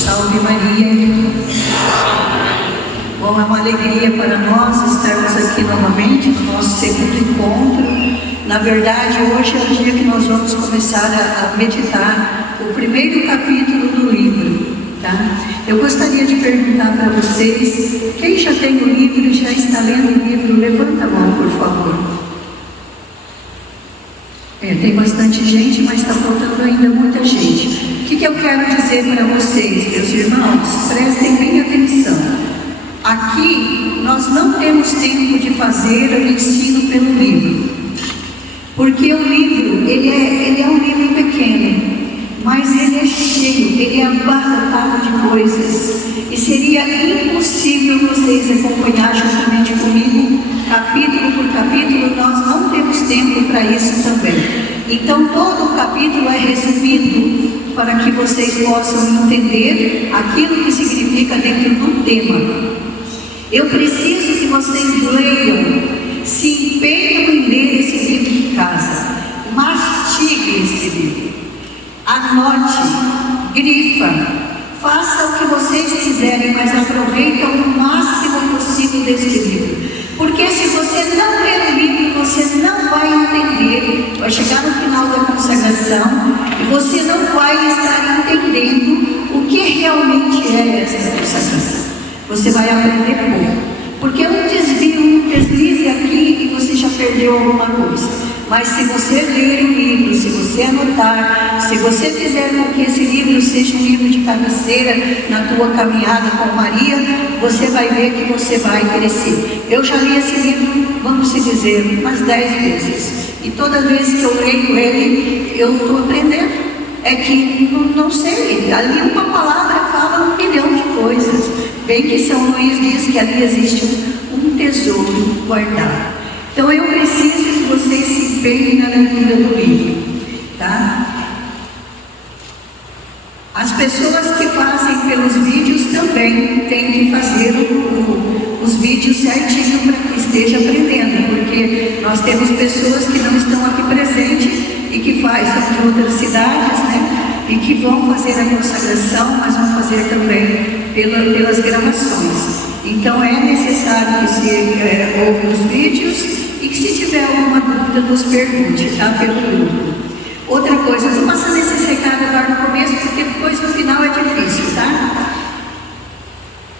Salve Maria. Bom, é uma alegria para nós estarmos aqui novamente no nosso segundo encontro. Na verdade, hoje é o dia que nós vamos começar a meditar o primeiro capítulo do livro, tá? Eu gostaria de perguntar para vocês, quem já tem o livro e já está lendo o livro, levanta a mão, por favor. Tem bastante gente, mas está faltando ainda muita gente. O que eu quero dizer para vocês, meus irmãos? Prestem bem atenção. Aqui, nós não temos tempo de fazer o ensino pelo livro. Porque o livro, ele é um livro pequeno, mas ele é cheio, ele é abarrotado de coisas. E seria impossível vocês acompanhar juntamente comigo, capítulo por capítulo. Nós não temos tempo para isso também. Então todo o capítulo é resumido para que vocês possam entender aquilo que significa dentro do tema. Eu preciso que vocês leiam, se empenhem em ler esse livro em casa, mastigue esse livro, anote, grifa, faça o que vocês quiserem, mas aproveita o máximo possível deste livro. Porque se você não ler o livro, você não vai entender, vai chegar no final da consagração e você não vai estar entendendo o que realmente é esta consagração. Você vai aprender pouco. Porque um desvio, um deslize aqui e você já perdeu alguma coisa. Mas se você ler o livro, se você anotar, se você fizer com que esse livro seja um livro de cabeceira na tua caminhada com Maria, você vai ver que você vai crescer. Eu já li esse livro, vamos se dizer, umas 10 vezes. E toda vez que eu leio ele, eu estou aprendendo. É que não sei, ali uma palavra fala 1 milhão de coisas. Bem que São Luís diz que ali existe um tesouro guardado. Então eu preciso que vocês se empenhem na leitura do livro, tá? As pessoas que fazem pelos vídeos também têm que fazer os vídeos certinho para que esteja aprendendo, porque nós temos pessoas que não estão aqui presentes e que são de outras cidades, né? E que vão fazer a consagração, mas vão fazer também pelas gravações. Então é necessário que se ouve os vídeos e que, se tiver alguma dúvida, nos pergunte, tá? Pelo grupo. Outra coisa, eu estou passando esse recado agora no começo, porque depois no final é difícil, tá?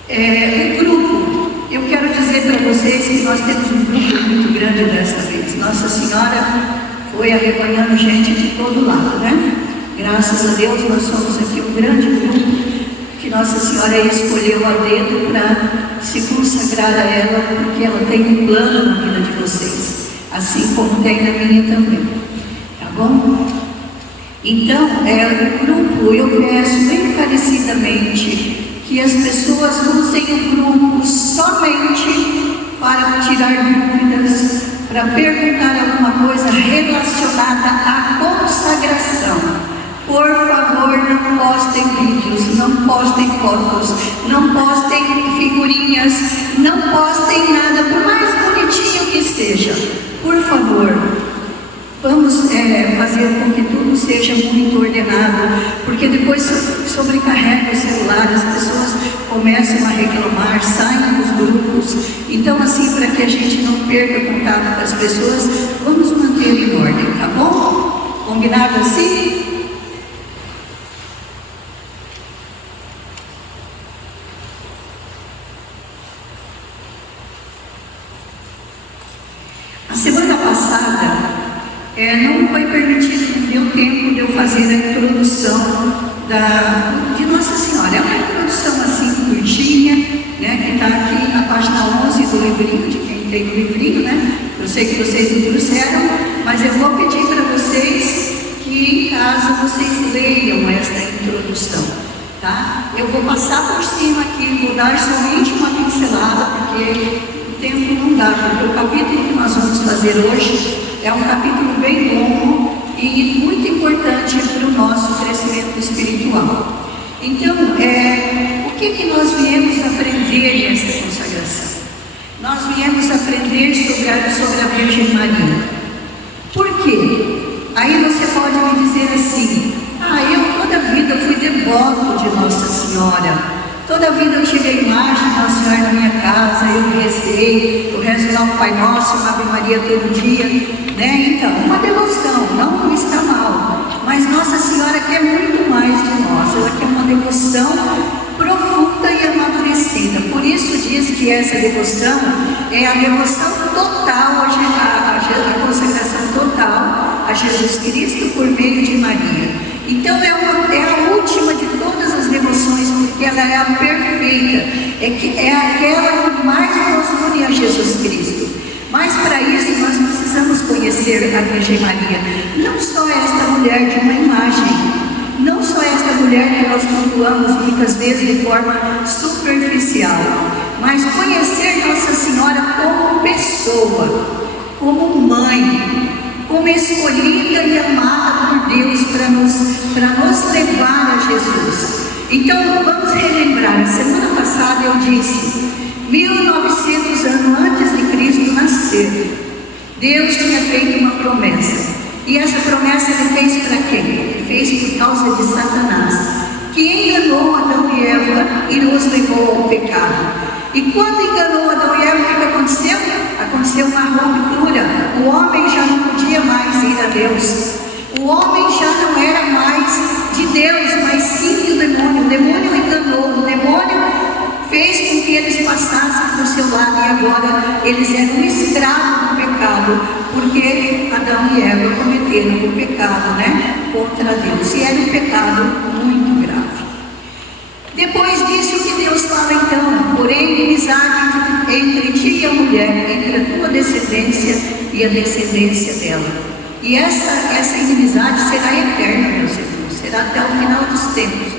O grupo, eu quero dizer para vocês que nós temos um grupo muito grande desta vez. Nossa Senhora foi arrebanhando gente de todo lado, né? Graças a Deus nós somos aqui um grande grupo que Nossa Senhora escolheu a dedo para se consagrar a ela, porque ela tem um plano na vida de vocês, assim como tem na minha também, tá bom? Então, o grupo, eu peço bem encarecidamente que as pessoas usem o grupo somente para tirar dúvidas, para perguntar alguma coisa relacionada à consagração. Por favor, não postem vídeos, não postem fotos, não postem figurinhas, não postem nada, por mais bonitinho que seja. Por favor, vamos fazer com que tudo seja muito ordenado, porque depois sobrecarrega o celular, as pessoas começam a reclamar, saem dos grupos. Então, assim, para que a gente não perca contato com as pessoas, vamos manter em ordem, tá bom? Combinado assim? A semana passada, não foi permitido no meu tempo de eu fazer a introdução de Nossa Senhora. É uma introdução assim curtinha, né, que está aqui na página 11 do livrinho, de quem tem o livrinho, né? Eu sei que vocês me trouxeram, mas eu vou pedir para vocês que em casa vocês leiam esta introdução, tá? Eu vou passar por cima aqui, vou dar somente uma pincelada, porque o tempo não dá, porque o capítulo que nós vamos fazer hoje é um capítulo bem longo e muito importante para o nosso crescimento espiritual. Então, o que nós viemos aprender nessa consagração? Nós viemos aprender sobre a Virgem Maria. Por quê? Aí você pode me dizer assim: eu toda a vida fui devoto de Nossa Senhora, Toda a vida eu tive a imagem de Nossa Senhora na minha casa, eu rezei, eu rezo lá o Pai Nosso, uma Ave Maria todo dia, né? Então, uma devoção, não está mal, mas Nossa Senhora quer muito mais de nós, ela quer uma devoção profunda e amadurecida. Por isso diz que essa devoção é a devoção total, a consagração total a Jesus Cristo por meio de Maria. Então é a última de todas as devoções, porque ela é a perfeita, é aquela que mais nos une a Jesus Cristo. Mas para isso nós precisamos conhecer a Virgem Maria, não só esta mulher de uma imagem, não só esta mulher que nós cultuamos muitas vezes de forma superficial, mas conhecer Nossa Senhora como pessoa, como mãe, como escolhida e amada por Deus para nos levar a Jesus. Então vamos relembrar, semana passada eu disse, 1900 anos antes de Cristo nascer, Deus tinha feito uma promessa. E essa promessa Ele fez para quem? Ele fez por causa de Satanás, que enganou Adão e Eva e nos levou ao pecado. E quando enganou Adão e Eva, o que aconteceu? Aconteceu uma ruptura. O homem já não podia mais ir a Deus. O homem já não era mais de Deus, mas sim do demônio. O demônio enganou, o demônio fez com que eles passassem para o seu lado e agora eles eram escravos do pecado, porque Adão e Eva cometeram o pecado, contra Deus, e era um pecado muito grave. Depois disso, o que Deus fala então? Porém, inimizade entre ti e a mulher, entre a tua descendência e a descendência dela. E essa inimizade será eterna, meus irmãos, será até o final dos tempos.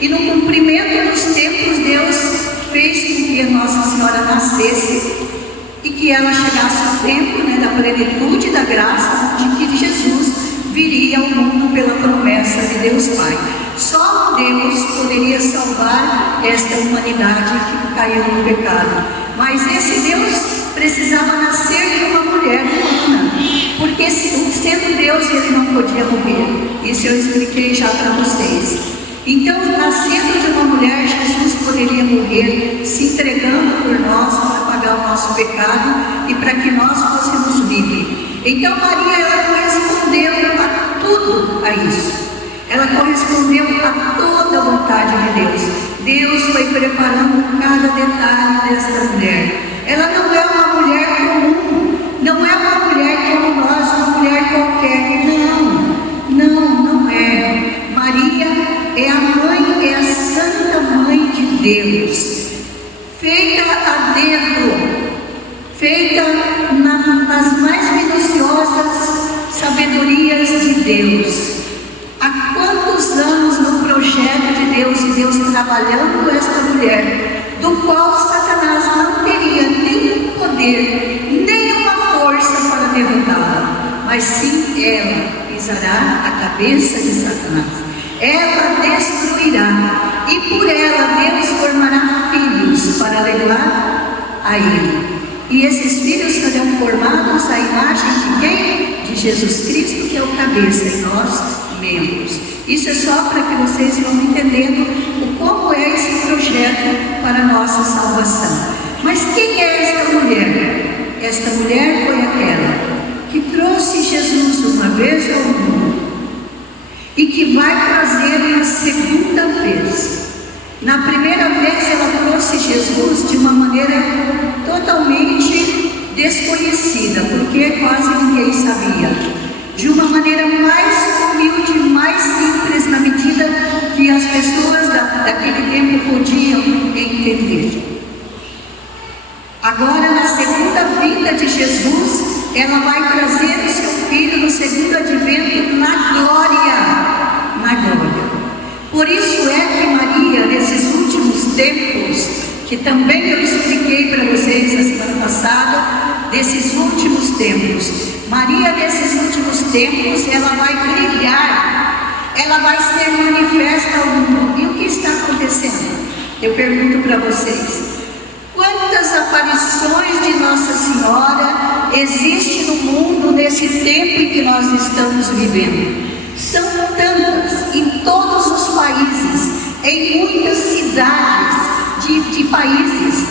E no cumprimento dos tempos, Deus fez com que a Nossa Senhora nascesse e que ela chegasse ao tempo da plenitude da graça de que Jesus viria ao mundo pela promessa de Deus Pai. Só Deus poderia salvar esta humanidade que caiu no pecado. Mas esse Deus precisava nascer de uma mulher humana, porque sendo Deus ele não podia morrer. Isso eu expliquei já para vocês. Então, nascendo de uma mulher, Jesus poderia morrer, se entregando por nós para pagar o nosso pecado e para que nós fôssemos livres. Então, Maria, ela correspondeu a tudo a isso. Ela correspondeu a toda a vontade de Deus. Deus foi preparando cada detalhe desta mulher. Ela não é uma mulher comum, não é uma mulher como nós, uma mulher qualquer. Não é. Maria é a mãe, é a santa mãe de Deus, feita a dedo, feita nas mais minuciosas sabedorias de Deus. Há quantos anos no projeto de Deus e Deus trabalhando esta mulher, do qual Satanás não teria nenhum poder, nenhuma força para derrotá-la, mas sim ela pisará a cabeça de Satanás. Ela destruirá, e por ela Deus formará filhos para levar a Ele. E esses filhos serão formados à imagem de quem? De Jesus Cristo, que é o cabeça, e nós, membros. Isso é só para que vocês vão entendendo como é esse projeto para a nossa salvação. Mas quem é esta mulher? Esta mulher foi aquela que trouxe Jesus uma vez ao mundo e que vai trazer uma segunda vez. Na primeira vez ela trouxe Jesus de uma maneira totalmente desconhecida, porque quase ninguém sabia. De uma maneira mais humilde, mais simples, na medida que as pessoas daquele tempo podiam entender. Agora, na segunda vinda de Jesus, ela vai trazer o seu filho no segundo advento na glória. Por isso é que Maria, nesses últimos tempos, que também eu expliquei para vocês na semana passada, desses últimos tempos, Maria, nesses últimos tempos, ela vai brilhar, ela vai ser manifesta ao mundo. E o que está acontecendo? Eu pergunto para vocês, quantas aparições de Nossa Senhora existem no mundo nesse tempo em que nós estamos vivendo? São tantas, em todos os países, em muitas cidades, países,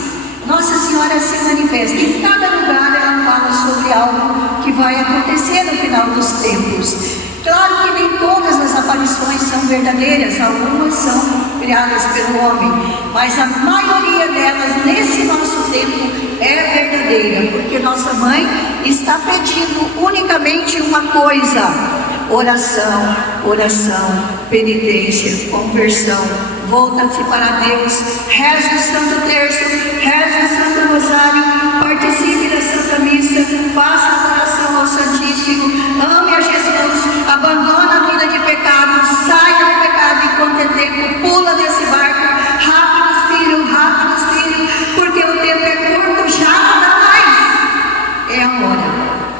Nossa Senhora se manifesta. Em cada lugar ela fala sobre algo que vai acontecer no final dos tempos. Claro que nem todas as aparições são verdadeiras, algumas são criadas pelo homem, mas a maioria delas nesse nosso tempo é verdadeira, porque nossa mãe está pedindo unicamente uma coisa: oração, oração, penitência, conversão. Volta-se para Deus, reze o Santo Terço, reze o Santo Rosário, participe da Santa Missa, faça adoração ao Santíssimo, ame a Jesus, abandona a vida de pecado, saia do pecado enquanto é tempo, pula desse barco, rápidos filhos, porque o tempo é curto, já não dá mais. É a hora.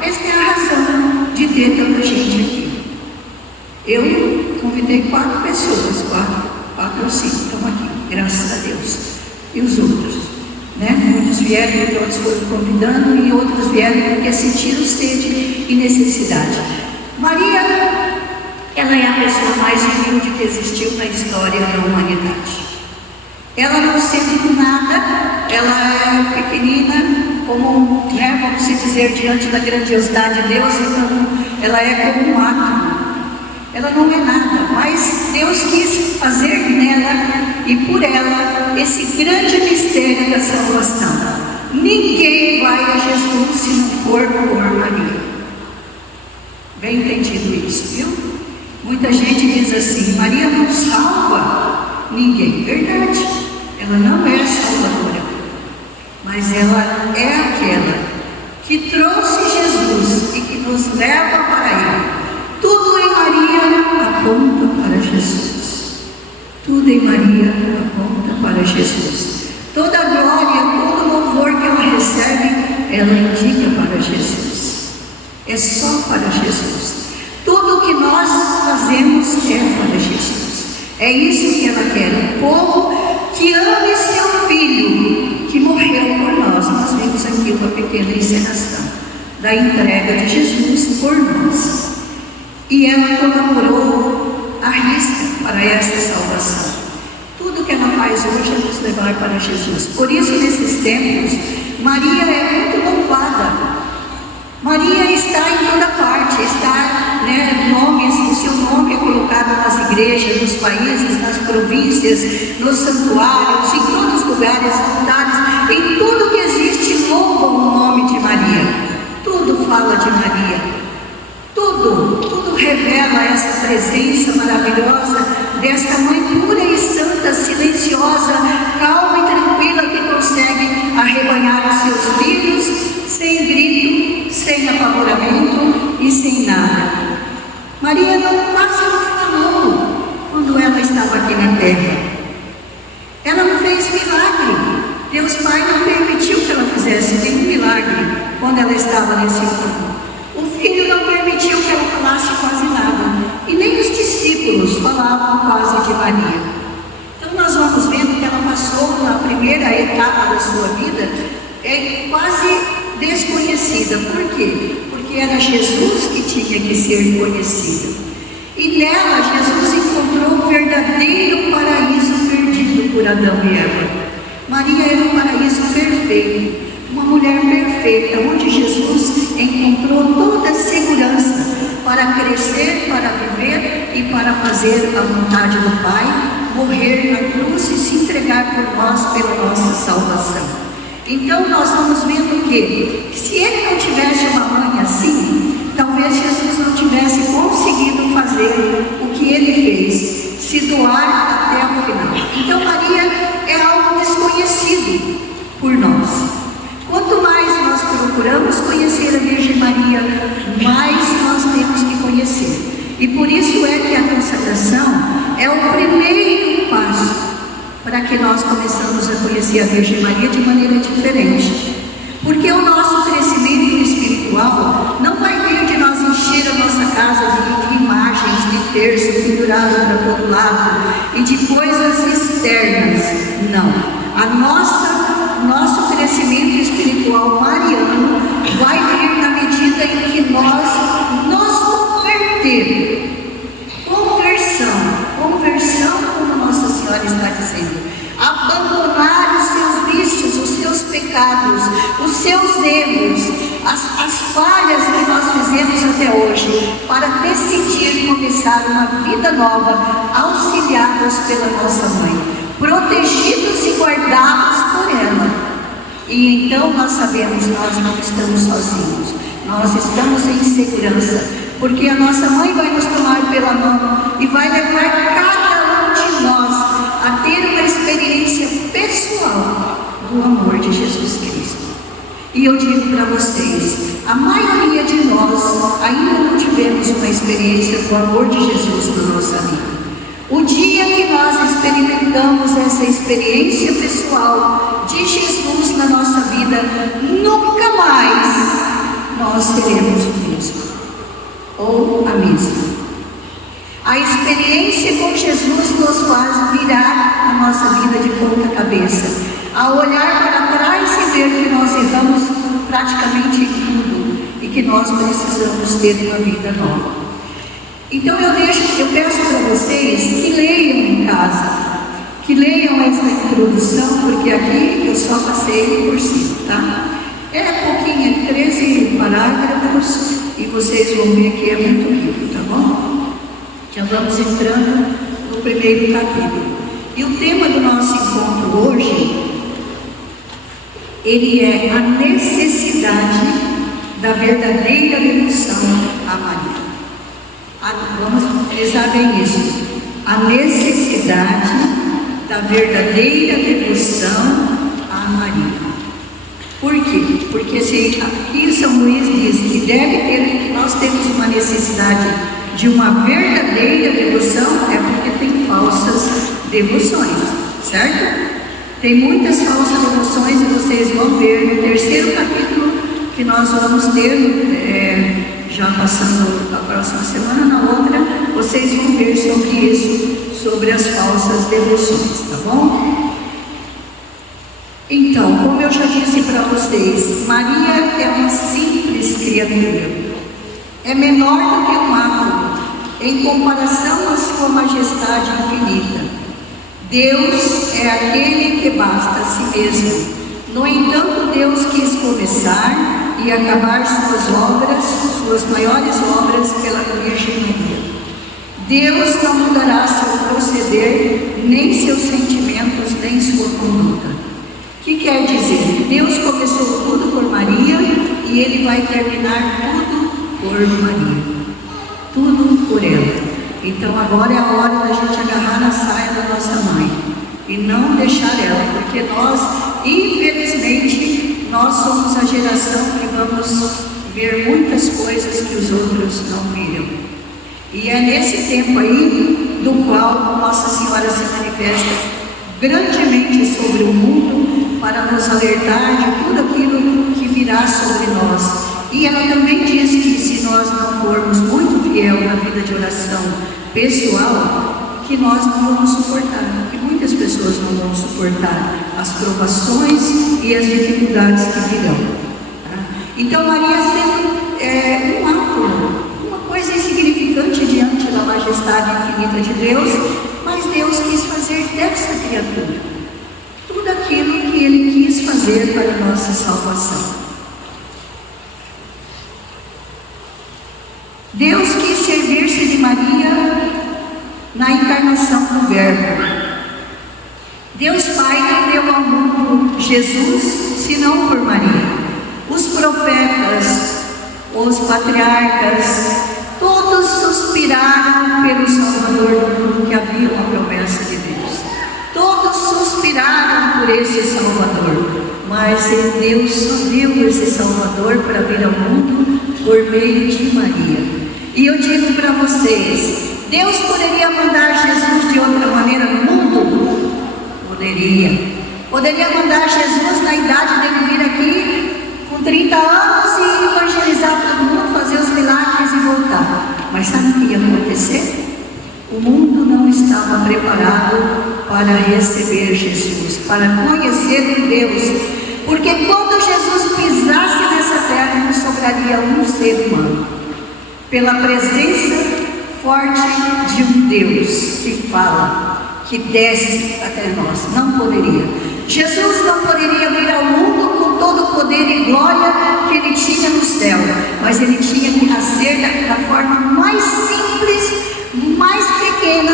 Esta é a razão de ter tanta gente aqui. Eu convidei 4 pessoas, 4 ou 5 estão aqui, graças a Deus. E os outros, né? Muitos vieram porque outros foram convidando, e outros vieram porque sentiram sede e necessidade. Maria, ela é a pessoa mais humilde que existiu na história da humanidade. Ela não sendo nada, ela é pequenina, como, né, vamos se dizer, diante da grandiosidade de Deus, então ela é como um átomo. Ela não é nada, mas Deus quis fazer nela e por ela esse grande mistério da salvação. Ninguém vai a Jesus se não for por Maria. Bem entendido isso, viu? Muita gente diz assim: Maria não salva ninguém. Verdade, ela não é salvadora, mas ela é aquela que trouxe Jesus e que nos leva para Ele. Tudo em Maria aponta para Jesus. Tudo em Maria aponta para Jesus. Toda a glória, todo louvor que ela recebe, ela indica para Jesus. É só para Jesus. Tudo que nós fazemos é para Jesus. É isso que ela quer. Um povo que ame seu filho, que morreu por nós. Nós vimos aqui uma pequena encenação da entrega de Jesus por nós. E ela colaborou à risca para esta salvação. Tudo que ela faz hoje é nos levar para Jesus. Por isso, nesses tempos, Maria é muito louvada. Maria está em toda parte, está, né, o seu nome é colocado nas igrejas, nos países, nas províncias, nos santuários, em todos os lugares, altares, em tudo que existe, louvam o nome de Maria. Tudo fala de Maria. Tudo revela essa presença maravilhosa desta mãe pura e santa, silenciosa, calma e tranquila, que consegue arrebanhar os seus filhos sem grito, sem apavoramento e sem nada. Maria quase não falou quando ela estava aqui na terra. Ela não fez milagre. Deus Pai não permitiu que ela fizesse nenhum milagre quando ela estava nesse mundo. O Filho não permitiu que ela falasse quase nada, e nem os discípulos falavam quase de Maria. Então nós vamos vendo que ela passou na primeira etapa da sua vida quase desconhecida. Por quê? Porque era Jesus que tinha que ser conhecido. E nela Jesus encontrou o verdadeiro paraíso perdido por Adão e Eva. Maria era um paraíso perfeito. Uma mulher perfeita, onde Jesus encontrou toda a segurança para crescer, para viver e para fazer a vontade do Pai, morrer na cruz e se entregar por nós pela nossa salvação. Então nós vamos vendo que, se ele não tivesse uma mãe assim, talvez Jesus não tivesse conseguido fazer o que ele fez, se doar até o final. Então Maria é algo desconhecido por nós. Quanto mais nós procuramos conhecer a Virgem Maria, mais nós temos que conhecer. E por isso é que a consagração é o primeiro passo para que nós começamos a conhecer a Virgem Maria de maneira diferente. Porque o nosso crescimento espiritual não vai vir de nós encher a nossa casa de imagens, de terço pendurado para todo lado e de coisas externas. Não. Nosso crescimento espiritual mariano vai vir na medida em que nós nos convertermos. Conversão, como Nossa Senhora está dizendo. Abandonar os seus pecados, os seus erros, as falhas que nós fizemos até hoje, para decidir começar uma vida nova, auxiliados pela nossa mãe, protegidos e guardados por ela. E então nós sabemos, nós não estamos sozinhos, nós estamos em segurança, porque a nossa mãe vai nos tomar pela mão e vai levar cada um de nós a ter uma experiência pessoal do amor de Jesus Cristo. E eu digo para vocês, a maioria de nós ainda não tivemos uma experiência do amor de Jesus na nossa vida. O dia que nós experimentamos essa experiência pessoal de Jesus na nossa vida, nunca mais nós seremos o mesmo, ou a mesma. A experiência com Jesus nos faz virar a nossa vida de ponta cabeça, a olhar para trás e ver que nós erramos praticamente em tudo e que nós precisamos ter uma vida nova. Então eu peço para vocês que leiam em casa, que leiam essa introdução, porque aqui eu só passei por cima, tá? É pouquinho, 13 parágrafos, e vocês vão ver que é muito rico, tá bom? Já vamos entrando no primeiro capítulo. E o tema do nosso encontro hoje, ele é a necessidade da verdadeira devoção a Maria. Vamos frisar bem isso. A necessidade da verdadeira devoção a Maria. Por quê? Porque se aqui São Luís diz que que nós temos uma necessidade de uma verdadeira devoção, é porque tem falsas devoções, certo? Tem muitas falsas devoções e vocês vão ver no terceiro capítulo que nós vamos ter, já passando a próxima semana, na outra, vocês vão ver sobre isso, sobre as falsas devoções, tá bom? Então, como eu já disse para vocês, Maria é uma simples criatura, é menor do que um átomo, em comparação à sua majestade infinita. Deus é aquele que basta a si mesmo. No entanto, Deus quis começar e acabar suas obras, suas maiores obras, pela Virgem Maria. Deus não mudará seu proceder, nem seus sentimentos, nem sua conduta. O que quer dizer? Deus começou tudo por Maria e Ele vai terminar tudo por Maria. Tudo por ela. Então agora é a hora da gente agarrar na saia da nossa mãe e não deixar ela, porque nós, infelizmente, nós somos a geração que vamos ver muitas coisas que os outros não viram. E é nesse tempo aí do qual Nossa Senhora se manifesta grandemente sobre o mundo para nos alertar de tudo aquilo que virá sobre nós. E ela também diz que se nós não formos muito fiel na vida de oração pessoal, que nós não vamos suportar, que muitas pessoas não vão suportar as provações e as dificuldades que virão. Tá? Então Maria sendo um átomo, uma coisa insignificante diante da majestade infinita de Deus, mas Deus quis fazer dessa criatura tudo aquilo que Ele quis fazer para a nossa salvação. Deus quis servir-se de Maria na encarnação do Verbo. Deus Pai não deu ao mundo Jesus, senão por Maria. Os profetas, os patriarcas, todos suspiraram pelo Salvador do mundo, que havia uma promessa de Deus. Todos suspiraram por esse Salvador, mas Deus só deu esse Salvador para vir ao mundo por meio de Maria. E eu digo para vocês, Deus poderia mandar Jesus de outra maneira no mundo? Poderia. Poderia mandar Jesus na idade dele vir aqui com 30 anos e evangelizar todo mundo, fazer os milagres e voltar. Mas sabe o que ia acontecer? O mundo não estava preparado para receber Jesus, para conhecer Deus. Porque quando Jesus pisasse nessa terra, não sobraria um ser humano. Pela presença forte de um Deus que fala, que desce até nós. Não poderia. Jesus não poderia vir ao mundo com todo o poder e glória que ele tinha no céu, mas ele tinha que nascer da forma mais simples, mais pequena,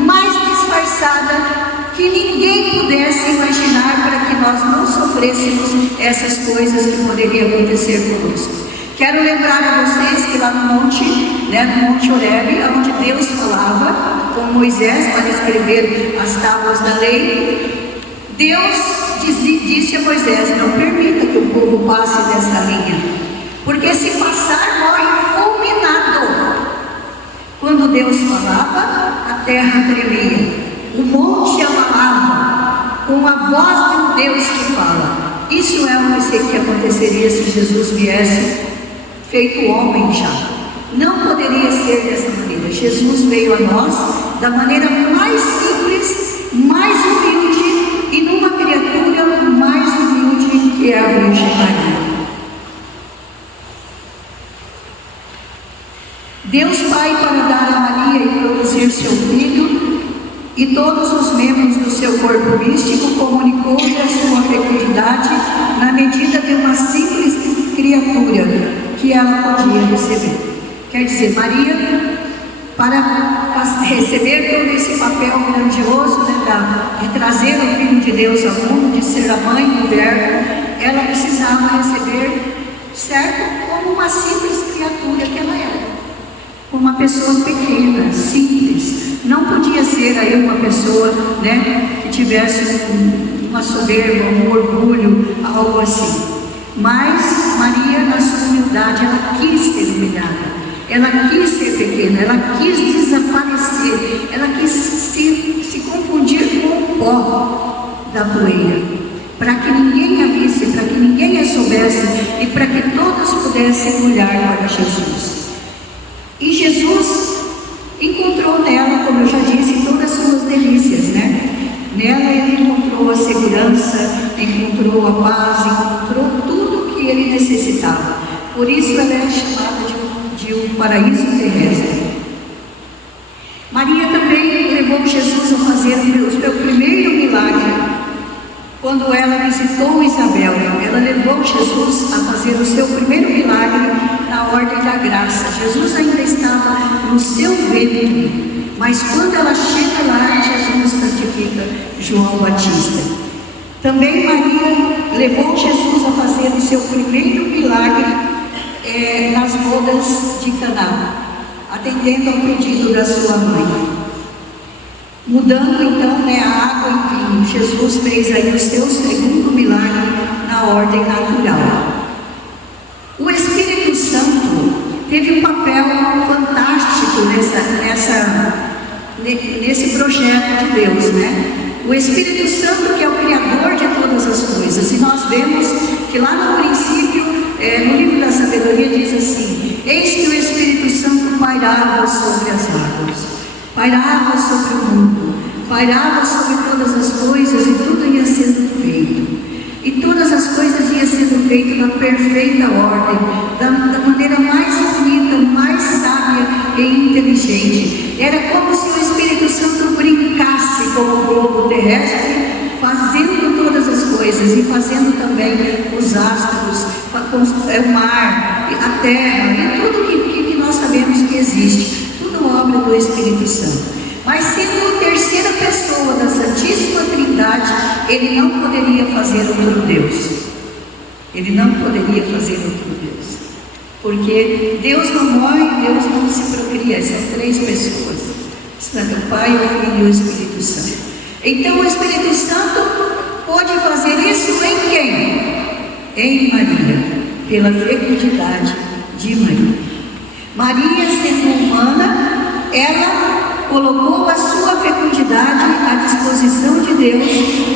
mais disfarçada, que ninguém pudesse imaginar, para que nós não sofrêssemos essas coisas que poderiam acontecer conosco. Quero lembrar a vocês que lá no Monte Horebe, onde Deus falava com Moisés para escrever as tábuas da lei, Deus disse a Moisés: não permita que o povo passe dessa linha, porque se passar, morre fulminado. Quando Deus falava, a terra tremia, o monte abalava, com a voz de um Deus que fala. Isso é o que aconteceria se Jesus viesse feito homem já. Não poderia ser dessa maneira. Jesus veio a nós da maneira mais simples, mais humilde, e numa criatura mais humilde, que é a Virgem Maria. Deus Pai, para dar a Maria e produzir seu Filho e todos os membros do seu corpo místico, comunicou-lhe a sua fecundidade na medida de uma simples criatura que ela podia receber. Quer dizer, Maria, para receber todo esse papel grandioso, de trazer o Filho de Deus ao mundo, de ser a mãe do Verbo, ela precisava receber, certo, como uma simples criatura que ela era, uma pessoa pequena, simples. Não podia ser aí uma pessoa, que tivesse uma soberba, um orgulho, algo assim. Mas Maria, na sua humildade, ela quis ser humilhada, ela quis ser pequena, ela quis desaparecer, ela quis se confundir com o pó da poeira, para que ninguém a visse, para que ninguém a soubesse e para que todos pudessem olhar para Jesus. E Jesus encontrou nela, como eu já disse, todas as suas delícias, Nela ele encontrou a segurança, encontrou a paz, encontrou tudo que ele necessitava. Por isso ela é chamada de um paraíso terrestre. Maria também levou Jesus a fazer o seu primeiro milagre. Quando ela visitou Isabel, ela levou Jesus a fazer o seu primeiro milagre na ordem da graça. Jesus ainda estava no seu ventre, mas quando ela chega lá, Jesus santifica João Batista. Também Maria levou Jesus a fazer o seu primeiro milagre nas bodas de Caná, atendendo ao pedido da sua mãe. Mudando então a água em vinho, Jesus fez aí o seu segundo milagre na ordem natural. O Espírito Santo teve um papel fantástico nesse projeto de Deus, O Espírito Santo, que é o Criador de todas as coisas. E nós vemos que lá no princípio, no livro da sabedoria, diz assim: eis que o Espírito Santo pairava sobre as águas, pairava sobre o mundo, pairava sobre todas as coisas, e tudo ia sendo feito. E todas as coisas iam sendo feitas na perfeita ordem, da maneira mais bonita, mais sábia e inteligente. Era como se o Espírito Santo brincasse com o globo terrestre, fazendo todas as coisas e fazendo também os astros, o mar, a terra e tudo que nós sabemos que existe. Tudo obra do Espírito Santo. Mas sendo a terceira pessoa da Santíssima Trindade, ele não poderia fazer outro Deus. Ele não poderia fazer outro Deus. Porque Deus não morre, Deus não se procria. São três pessoas: o Pai, o Filho e o Espírito Santo. Então o Espírito Santo pode fazer isso em quem? Em Maria, pela fecundidade de Maria. Maria, sendo humana, ela colocou a sua fecundidade à disposição de Deus,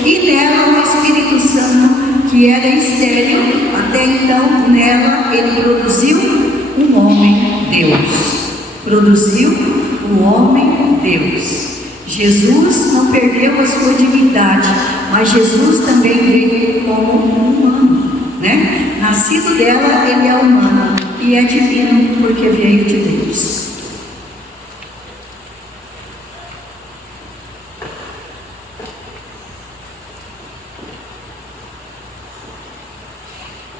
e nela o Espírito Santo, que era estéril até então, nela ele produziu um homem Deus. Produziu um homem Deus. Jesus não perdeu a sua divindade, mas Jesus também veio como um humano, Nascido dela, ele é humano e é divino porque veio de Deus.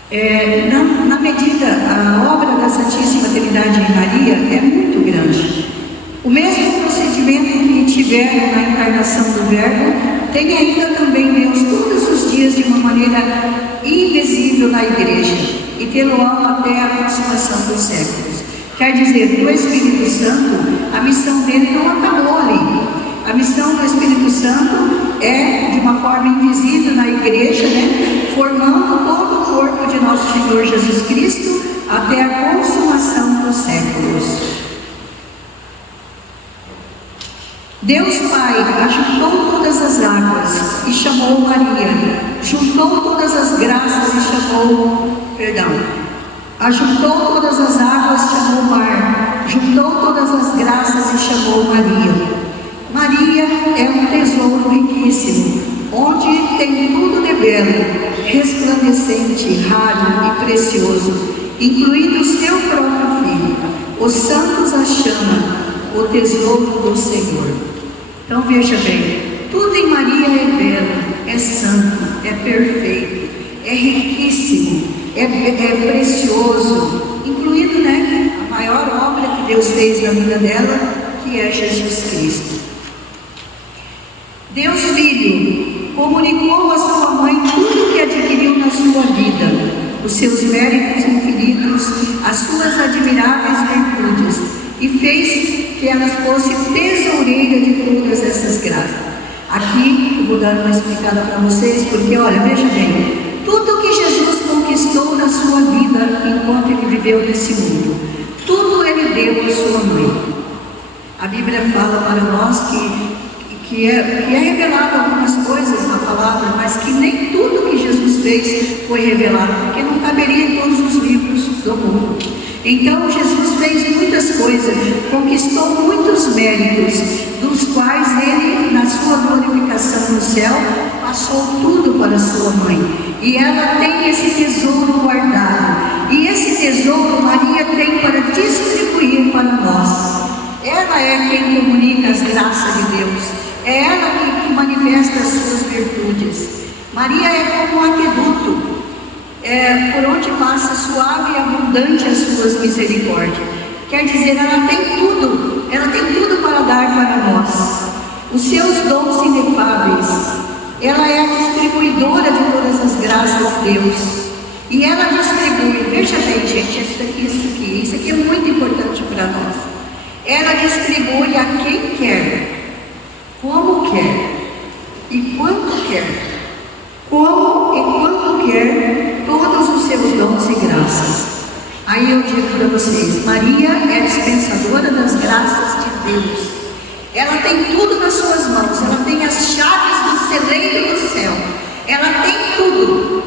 Na medida, a obra da Santíssima Trindade em Maria é muito grande. O mesmo procedimento que tiveram na encarnação do Verbo, tem ainda também Deus todos os dias de uma maneira invisível na igreja, e tê-lo-ão até a consumação dos séculos. Quer dizer, o Espírito Santo, a missão dele não acabou ali. A missão do Espírito Santo é de uma forma invisível na igreja, formando todo o corpo de nosso Senhor Jesus Cristo até a consumação dos séculos. Deus Pai ajuntou todas as águas e chamou Maria, juntou todas as graças e chamou, ajuntou todas as águas e chamou mar, juntou todas as graças e chamou Maria. Maria é um tesouro riquíssimo, onde tem tudo de belo, resplandecente, raro e precioso, incluindo o seu próprio Filho. Os santos a chamam o tesouro do Senhor. Então veja bem, tudo em Maria é belo, é santo, é perfeito, é riquíssimo, é precioso, incluindo a maior obra que Deus fez na vida dela, que é Jesus Cristo. Deus Filho comunicou à sua mãe tudo o que adquiriu na sua vida, os seus méritos infinitos, as suas admiráveis virtudes, e fez que elas fossem tesoureira de todas essas graças. Aqui eu vou dar uma explicada para vocês, porque olha, veja bem, tudo que Jesus conquistou na sua vida enquanto ele viveu nesse mundo, tudo ele deu à sua mãe. A Bíblia fala para nós que é revelado algumas coisas na palavra, mas que nem tudo que Jesus fez foi revelado, porque não caberia em todos os livros do mundo. Então Jesus fez muitas coisas, conquistou muitos méritos, dos quais ele, na sua glorificação no céu, passou tudo para sua mãe. E ela tem esse tesouro guardado, e esse tesouro Maria tem para distribuir para nós. Ela é quem comunica as graças de Deus, é ela que manifesta as suas virtudes. Maria é como um aqueduto, por onde passa suave e abundante as suas misericórdias. Quer dizer, ela tem tudo para dar para nós. Os seus dons inefáveis, ela é a distribuidora de todas as graças de Deus. E ela distribui, veja bem gente, isso aqui é muito importante para nós. Ela distribui a quem quer, como quer e quanto quer, como e quanto quer todos os seus dons e graças. Aí eu digo para vocês, Maria é dispensadora das graças de Deus. Ela tem tudo nas suas mãos, ela tem as chaves do celeiro do céu, ela tem tudo,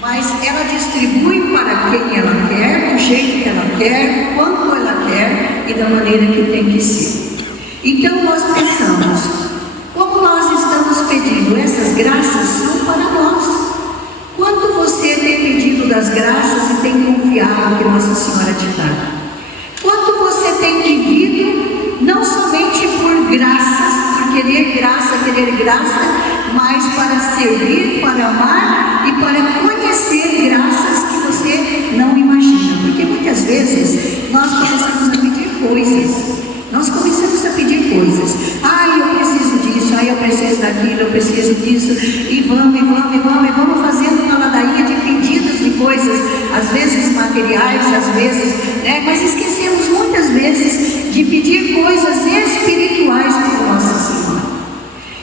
mas ela distribui para quem ela quer, do jeito que ela quer, quanto ela quer e da maneira que tem que ser. Então nós pensamos, como nós estamos pedindo essas graças são para nós. Quanto você tem pedido das graças e tem confiado que Nossa Senhora te dá? Quanto você tem vivido, não somente por graças, por querer graça, mas para servir, para amar e para conhecer graças que você não imagina. Porque muitas vezes nós começamos a pedir coisas. Eu preciso disso, eu preciso daquilo, eu preciso disso, e vamos fazendo uma ladainha de pedidos de coisas, às vezes materiais, mas esquecemos muitas vezes de pedir coisas espirituais para Nossa Senhora.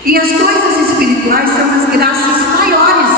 E as coisas espirituais são as graças maiores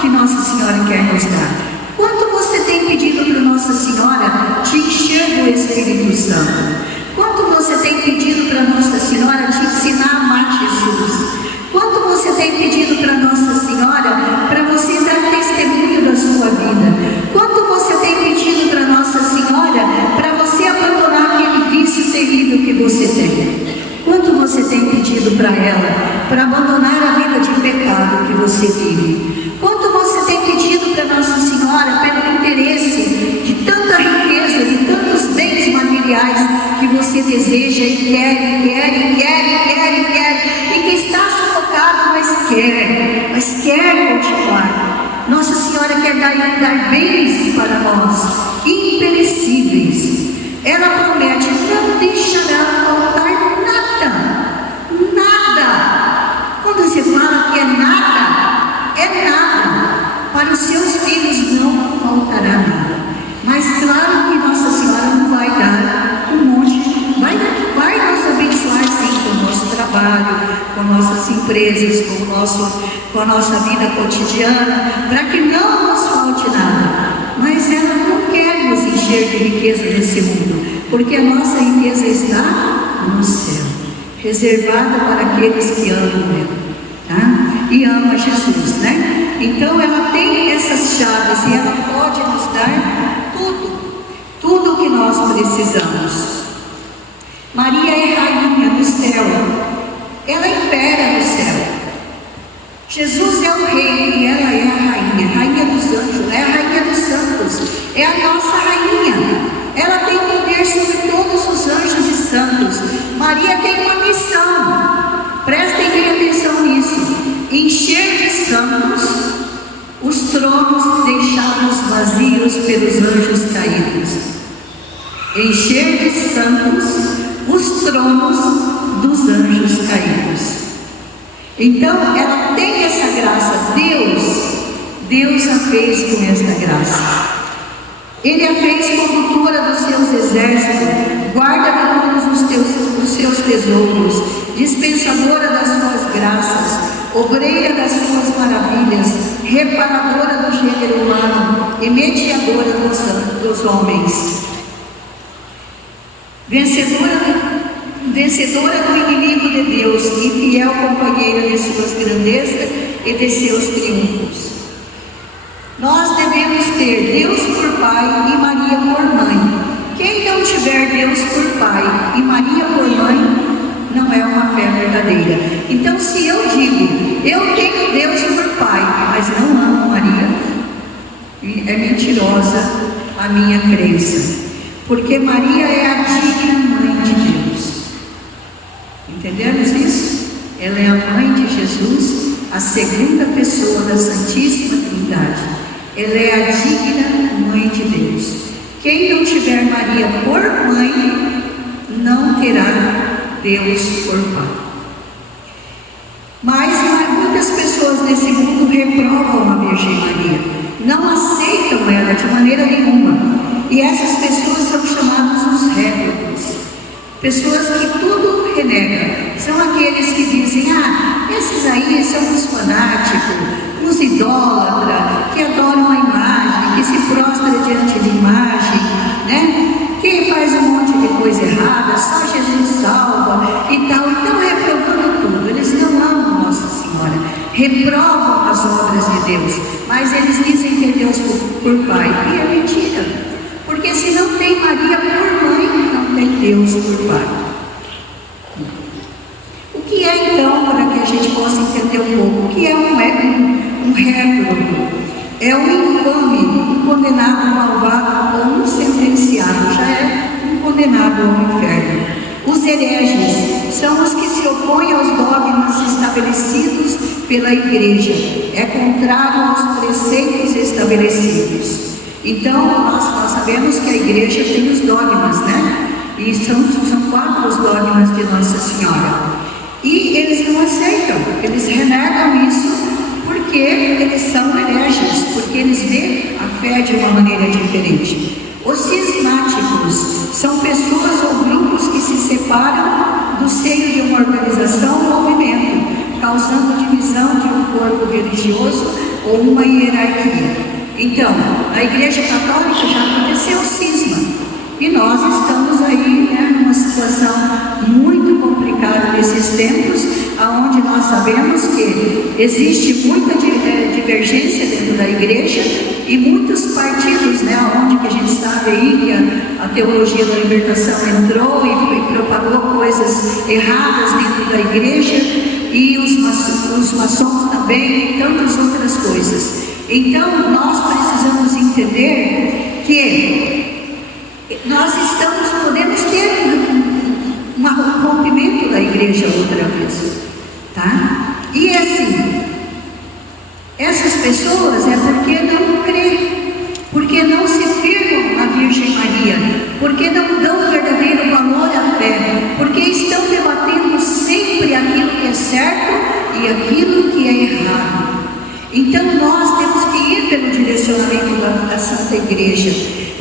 que Nossa Senhora quer nos dar. Quanto você tem pedido para Nossa Senhora te encher do Espírito Santo? Quanto você tem pedido para Nossa Senhora te ensinar a amar Jesus? Quanto você tem pedido para Nossa Senhora para você dar testemunho da sua vida? Quanto você tem pedido para Nossa Senhora para você abandonar aquele vício terrível que você tem? Quanto você tem pedido para ela para abandonar a vida de pecado que você vive? Quanto você tem pedido para Nossa Senhora pelo interesse de tanta riqueza, de tantos bens materiais que você deseja e quer, e que está sufocado, mas quer continuar? Nossa Senhora quer dar bens para nós, imperecíveis. Ela promete: não deixará faltar nada, nada. Quando você fala que é nada, é nada. Para os seus filhos não faltará nada. Mas claro que Nossa Senhora não vai dar um monte, vai nos abençoar sim com o nosso trabalho, com nossas empresas, com a nossa vida cotidiana, para que não nos falte nada. Mas ela não quer nos encher de riqueza nesse mundo, porque a nossa riqueza está no céu, reservada para aqueles que amam ela, tá? E amam Jesus, né? Então ela tem essas chaves e ela pode nos dar tudo o que nós precisamos. Maria é rainha do céu, ela impera no céu. Jesus é o rei e ela é a rainha dos anjos, é a rainha dos santos, é a nossa rainha. Ela tem poder sobre todos os anjos e santos. Maria tem uma missão, prestem bem atenção nisso: encher de santos os tronos deixados vazios pelos anjos caídos. Encher de santos os tronos dos anjos caídos. Então ela tem essa graça. Deus a fez com esta graça. Ele a fez condutora dos seus exércitos, guarda de todos os seus tesouros, dispensadora das suas graças, obreira das suas maravilhas, reparadora do gênero humano e mediadora dos homens, vencedora do inimigo de Deus e fiel companheira de suas grandezas e de seus triunfos. Nós devemos ter Deus por Pai e Maria por Mãe. Quem não tiver Deus por Pai e Maria por Mãe, não é uma fé verdadeira. Então, se eu digo, eu tenho Deus por Pai, mas não amo Maria, é mentirosa a minha crença, porque Maria é a digna mãe de Deus. Entendemos isso? Ela é a mãe de Jesus, a segunda pessoa da Santíssima Trindade. Ela é a digna mãe de Deus. Quem não tiver Maria por mãe, não terá Deus por Pai. Mas muitas pessoas nesse mundo reprovam a Virgem Maria, não aceitam ela de maneira nenhuma. E essas pessoas são chamadas os réprobos, pessoas que tudo renegam. São aqueles que dizem: esses aí são os fanáticos, os idólatras, que adoram a imagem, que se prostram diante de imagem, né? Que faz um monte de coisa errada, só Jesus salva e tal. Então reprovando tudo. Eles não amam Nossa Senhora, reprovam as obras de Deus, mas eles dizem que é Deus por Pai, e é mentira, porque se não tem Maria por mãe, não tem Deus por Pai. O que é então, para que a gente possa entender um pouco, o que é um réprobo? É um infame, um condenado, um malvado ou um sentenciado, já é um condenado ao inferno. Os hereges são os que se opõem aos dogmas estabelecidos pela Igreja, é contrário aos preceitos estabelecidos. Então, nós sabemos que a Igreja tem os dogmas, né? E são 4 os dogmas de Nossa Senhora. E eles não aceitam, eles renegam isso, porque eles são hereges, porque eles veem a fé de uma maneira diferente. Os cismáticos são pessoas ou grupos que se separam do seio de uma organização ou movimento, causando divisão de um corpo religioso ou uma hierarquia. Então, na Igreja Católica já aconteceu o cisma, e nós estamos aí, né, numa situação muito complicada nesses tempos, onde nós sabemos que existe muita divergência dentro da Igreja e muitos partidos, né, onde que a gente sabe aí que a teologia da libertação entrou e propagou coisas erradas dentro da Igreja, e os maçons também, e tantas outras coisas. Então, nós precisamos entender que nós podemos ter um rompimento da Igreja outra vez, tá? E assim, essas pessoas é porque não creem porque não dão verdadeiro valor à fé, porque estão debatendo sempre aquilo que é certo e aquilo que é errado. Então nós temos que ir pelo direcionamento da Santa Igreja,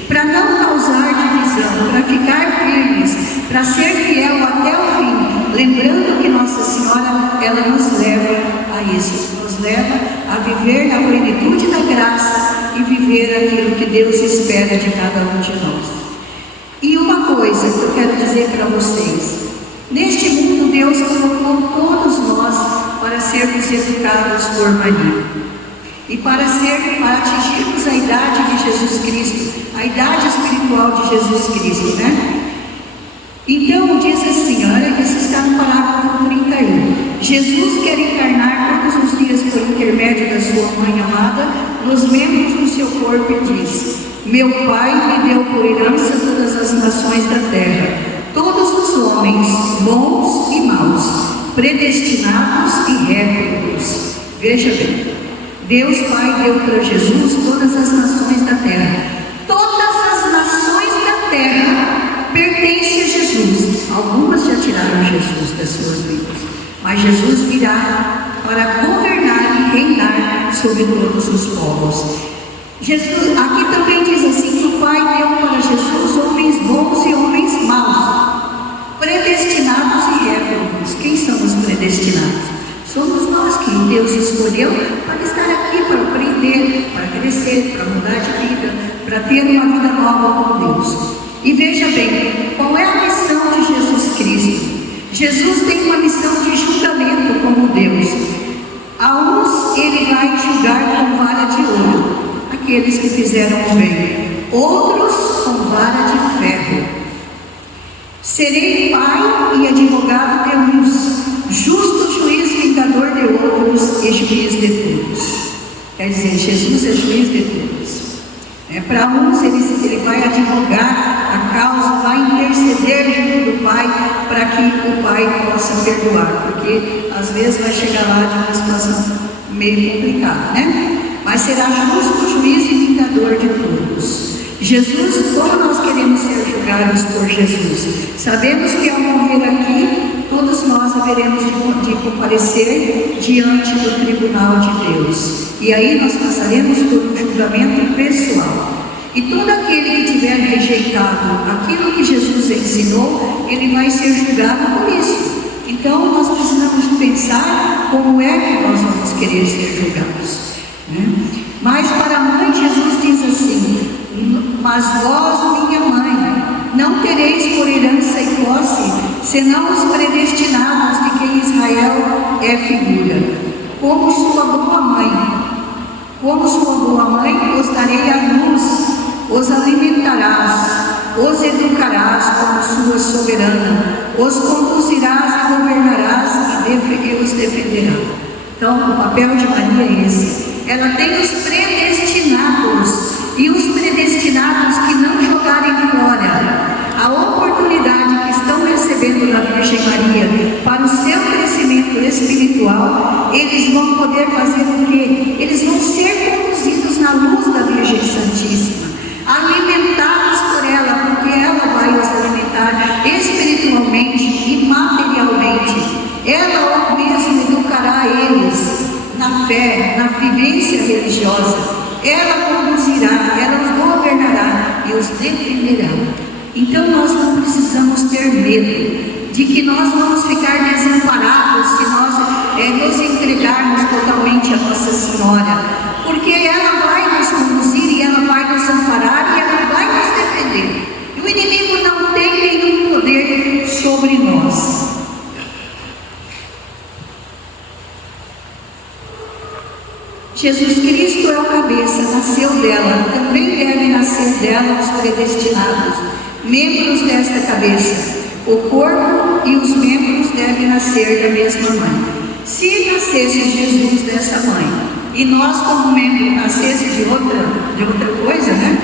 para não causar divisão, para ficar firmes, para ser fiel até o fim, lembrando que Nossa Senhora, ela nos leva a isso, nos leva a viver na plenitude da graça e viver aquilo que Deus espera de cada um de nós. E uma coisa que eu quero dizer para vocês: neste mundo Deus colocou todos nós para sermos educados por Maria e para atingirmos a idade de Jesus Cristo, a idade espiritual de Jesus Cristo, né? Então diz assim, olha, isso está no parágrafo 31. Jesus quer encarnar todos os dias por intermédio da sua mãe amada nos membros do seu corpo e diz: meu Pai me deu por herança todas as nações da terra, todos os homens, bons e maus, predestinados e réprobos. Veja bem, Deus Pai deu para Jesus todas as nações da terra. Todas as nações da terra pertencem a Jesus. Algumas já tiraram Jesus das suas vidas, mas Jesus virá para governar e reinar sobre todos os povos. Jesus, aqui também diz assim, que o Pai deu para Jesus homens bons e homens maus, predestinados e réprobos. Quem são os predestinados? Somos nós que Deus escolheu para estar aqui, para aprender, para crescer, para mudar de vida, para ter uma vida nova com Deus. E veja bem, qual é a missão de Jesus Cristo? Jesus tem uma missão de julgamento como Deus. A uns ele vai julgar com vara de ouro, aqueles que fizeram o bem, outros com vara de ferro. Serei pai e advogado de uns, justo juiz, vingador de outros e juiz de todos. Quer dizer, Jesus é juiz de todos. Para uns ele vai advogar a causa, vai interceder junto do Pai para que o Pai possa perdoar, porque às vezes vai chegar lá de uma situação meio complicada, né? Mas será justo juiz e vingador de todos. Jesus, como nós queremos ser julgados por Jesus? Sabemos que ao morrer aqui, todos nós haveremos de comparecer diante do tribunal de Deus. E aí nós passaremos por um julgamento pessoal. E todo aquele que tiver rejeitado aquilo que Jesus ensinou, ele vai ser julgado por isso. Então nós precisamos pensar como é que nós vamos querer ser julgados, né? Mas para a mãe, Jesus diz assim: mas vós, minha mãe, não tereis por herança e posse, senão os predestinados de quem Israel é figura. Como sua boa mãe, os darei à luz, os alimentarás, os educarás como sua soberana, os conduzirás e governarás e os defenderá. Então, o papel de Maria é esse. Ela tem os predestinados, e os predestinados que não jogarem fora a oportunidade que estão recebendo da Virgem Maria para o seu crescimento espiritual, eles vão poder fazer o quê? Eles vão ser conduzidos na luz da Virgem Santíssima, alimentados por ela, porque ela vai os alimentar espiritualmente e materialmente. Ela mesmo educará eles na fé, na vivência religiosa. Ela conduzirá, ela os governará e os defenderá. Então nós não precisamos ter medo de que nós vamos ficar desamparados se nós nos entregarmos totalmente a Nossa Senhora, porque ela vai nos conduzir e ela vai nos amparar e ela vai nos defender. E o inimigo não tem nenhum poder sobre nós. Jesus Cristo é o cabeça, nasceu dela, também deve nascer dela os predestinados, membros desta cabeça. O corpo e os membros devem nascer da mesma mãe. Se nascesse Jesus dessa mãe, e nós como membro nascesse de outra coisa, né?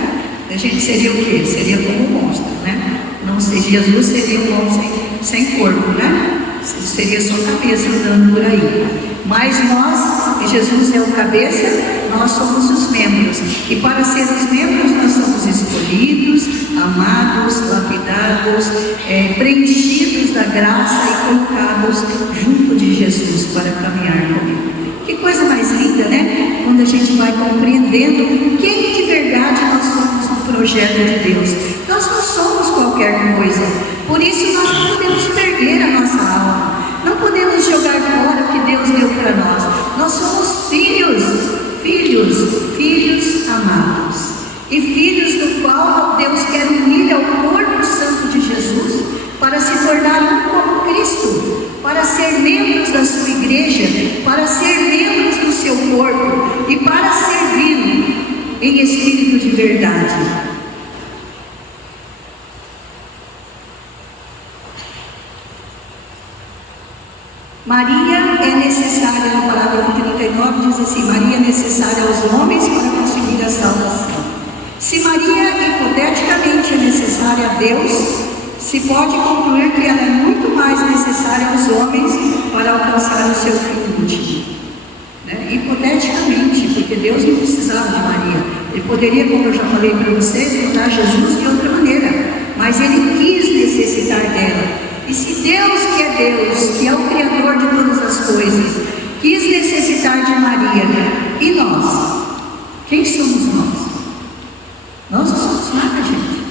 A gente seria o quê? Seria como um monstro, né? Não sei, Jesus seria um homem sem corpo, né? Seria só cabeça andando por aí. Mas nós, Jesus é o cabeça, nós somos os membros. E para ser os membros, nós somos escolhidos, amados, lapidados, preenchidos da graça e colocados junto de Jesus para caminhar comigo. Que coisa mais linda, né? Quando a gente vai compreendendo quem de verdade nós somos no projeto de Deus. Nós não somos qualquer coisa, por isso nós não podemos perder a nossa alma, não podemos jogar fora o que Deus deu para nós. Nós somos filhos amados, e filhos do qual Deus quer unir ao corpo santo de Jesus, para se tornar um como Cristo, para ser membros da sua igreja, para ser membros do seu corpo, e para servir em espírito de verdade. Maria é necessária, no parágrafo 39 diz assim: Maria é necessária aos homens para conseguir a salvação. Se Maria hipoteticamente é necessária a Deus, se pode concluir que ela é muito mais necessária aos homens para alcançar o seu fim último, né? Hipoteticamente, porque Deus não precisava de Maria. Ele poderia, como eu já falei para vocês, mudar Jesus de outra maneira, mas Ele quis necessitar dela. E se Deus, que é Deus, que é o Criador de todas as coisas, quis necessitar de Maria, e nós? Quem somos nós? Nós não somos nada, gente.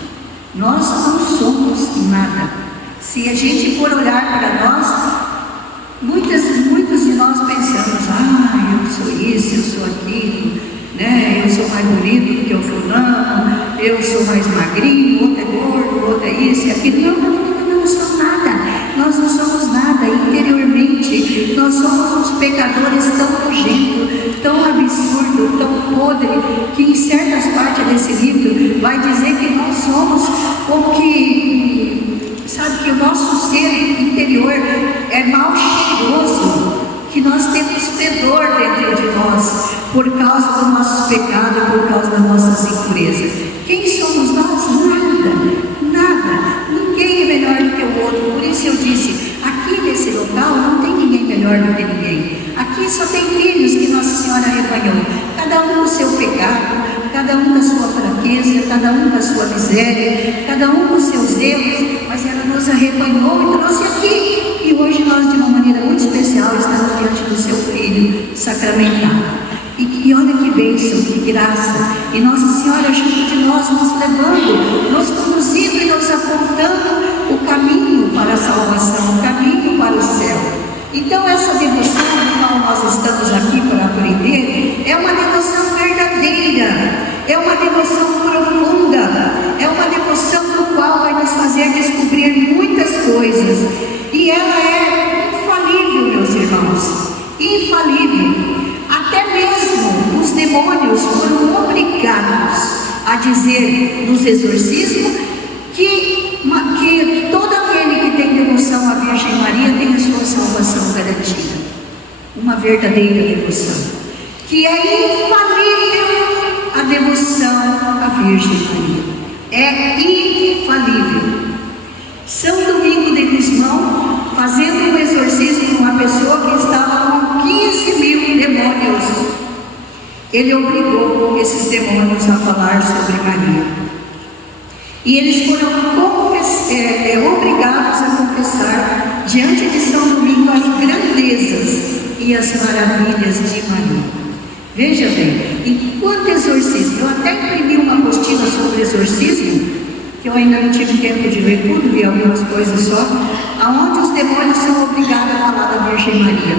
Nós não somos nada. Se a gente for olhar para nós, muitos de nós pensamos: eu sou isso, eu sou aquilo, né? Eu sou mais bonito do que o fulano, eu sou mais magrinho, outro é gordo, outro é isso e aquilo. Não somos nada. Nós não somos nada. Interiormente, nós somos uns pecadores tão nojentos, tão absurdos, tão podres, que em certas partes desse livro vai dizer que nós somos como que, sabe, que o nosso ser interior é mal cheiroso, que nós temos fedor dentro de nós, por causa dos nossos pecados, por causa das nossas impurezas. Quem somos nós? Nada. Ninguém é melhor do que o outro. Por isso eu disse, aqui nesse local não tem ninguém melhor do que ninguém. Aqui só tem filhos que Nossa Senhora arrebanhou, cada um com seu pecado, cada um com a sua fraqueza, cada um com a sua miséria, cada um com seus erros, mas ela nos arrebanhou e trouxe aqui. E hoje nós, de uma maneira muito especial, estamos diante do seu Filho sacramentado. E olha que bênção, que graça. E Nossa Senhora junto de nós, nos levando, nos conduzindo e nos apontando o caminho para a salvação, o caminho para o céu. Então essa devoção do qual nós estamos aqui para aprender é uma devoção verdadeira, é uma devoção profunda, é uma devoção do qual vai nos fazer descobrir muitas coisas. E ela é infalível, meus irmãos, infalível. Até mesmo os demônios foram obrigados a dizer nos exorcismos que todo aquele que tem devoção à Virgem Maria tem a sua salvação garantida. Uma verdadeira devoção, que é infalível a devoção à Virgem Maria. É infalível. São Domingos de Gusmão, fazendo um exorcismo com uma pessoa que estava com 15.000 demônios, ele obrigou esses demônios a falar sobre Maria. E eles foram obrigados a confessar diante de São Domingo as grandezas e as maravilhas de Maria. Veja bem, enquanto exorcismo, eu até imprimi uma apostila sobre exorcismo, que eu ainda não tive tempo de ler tudo, vi algumas coisas só, aonde os demônios são obrigados a falar da Virgem Maria,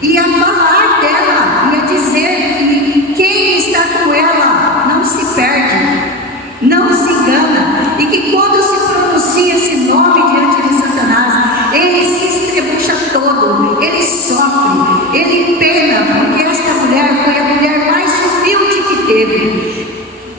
e a falar dela, e a dizer que quem está com ela não se perde, não se engana, e que quando se pronuncia esse nome diante de Satanás, ele se estrebucha todo, ele sofre, ele pena, porque esta mulher foi a mulher mais humilde que teve.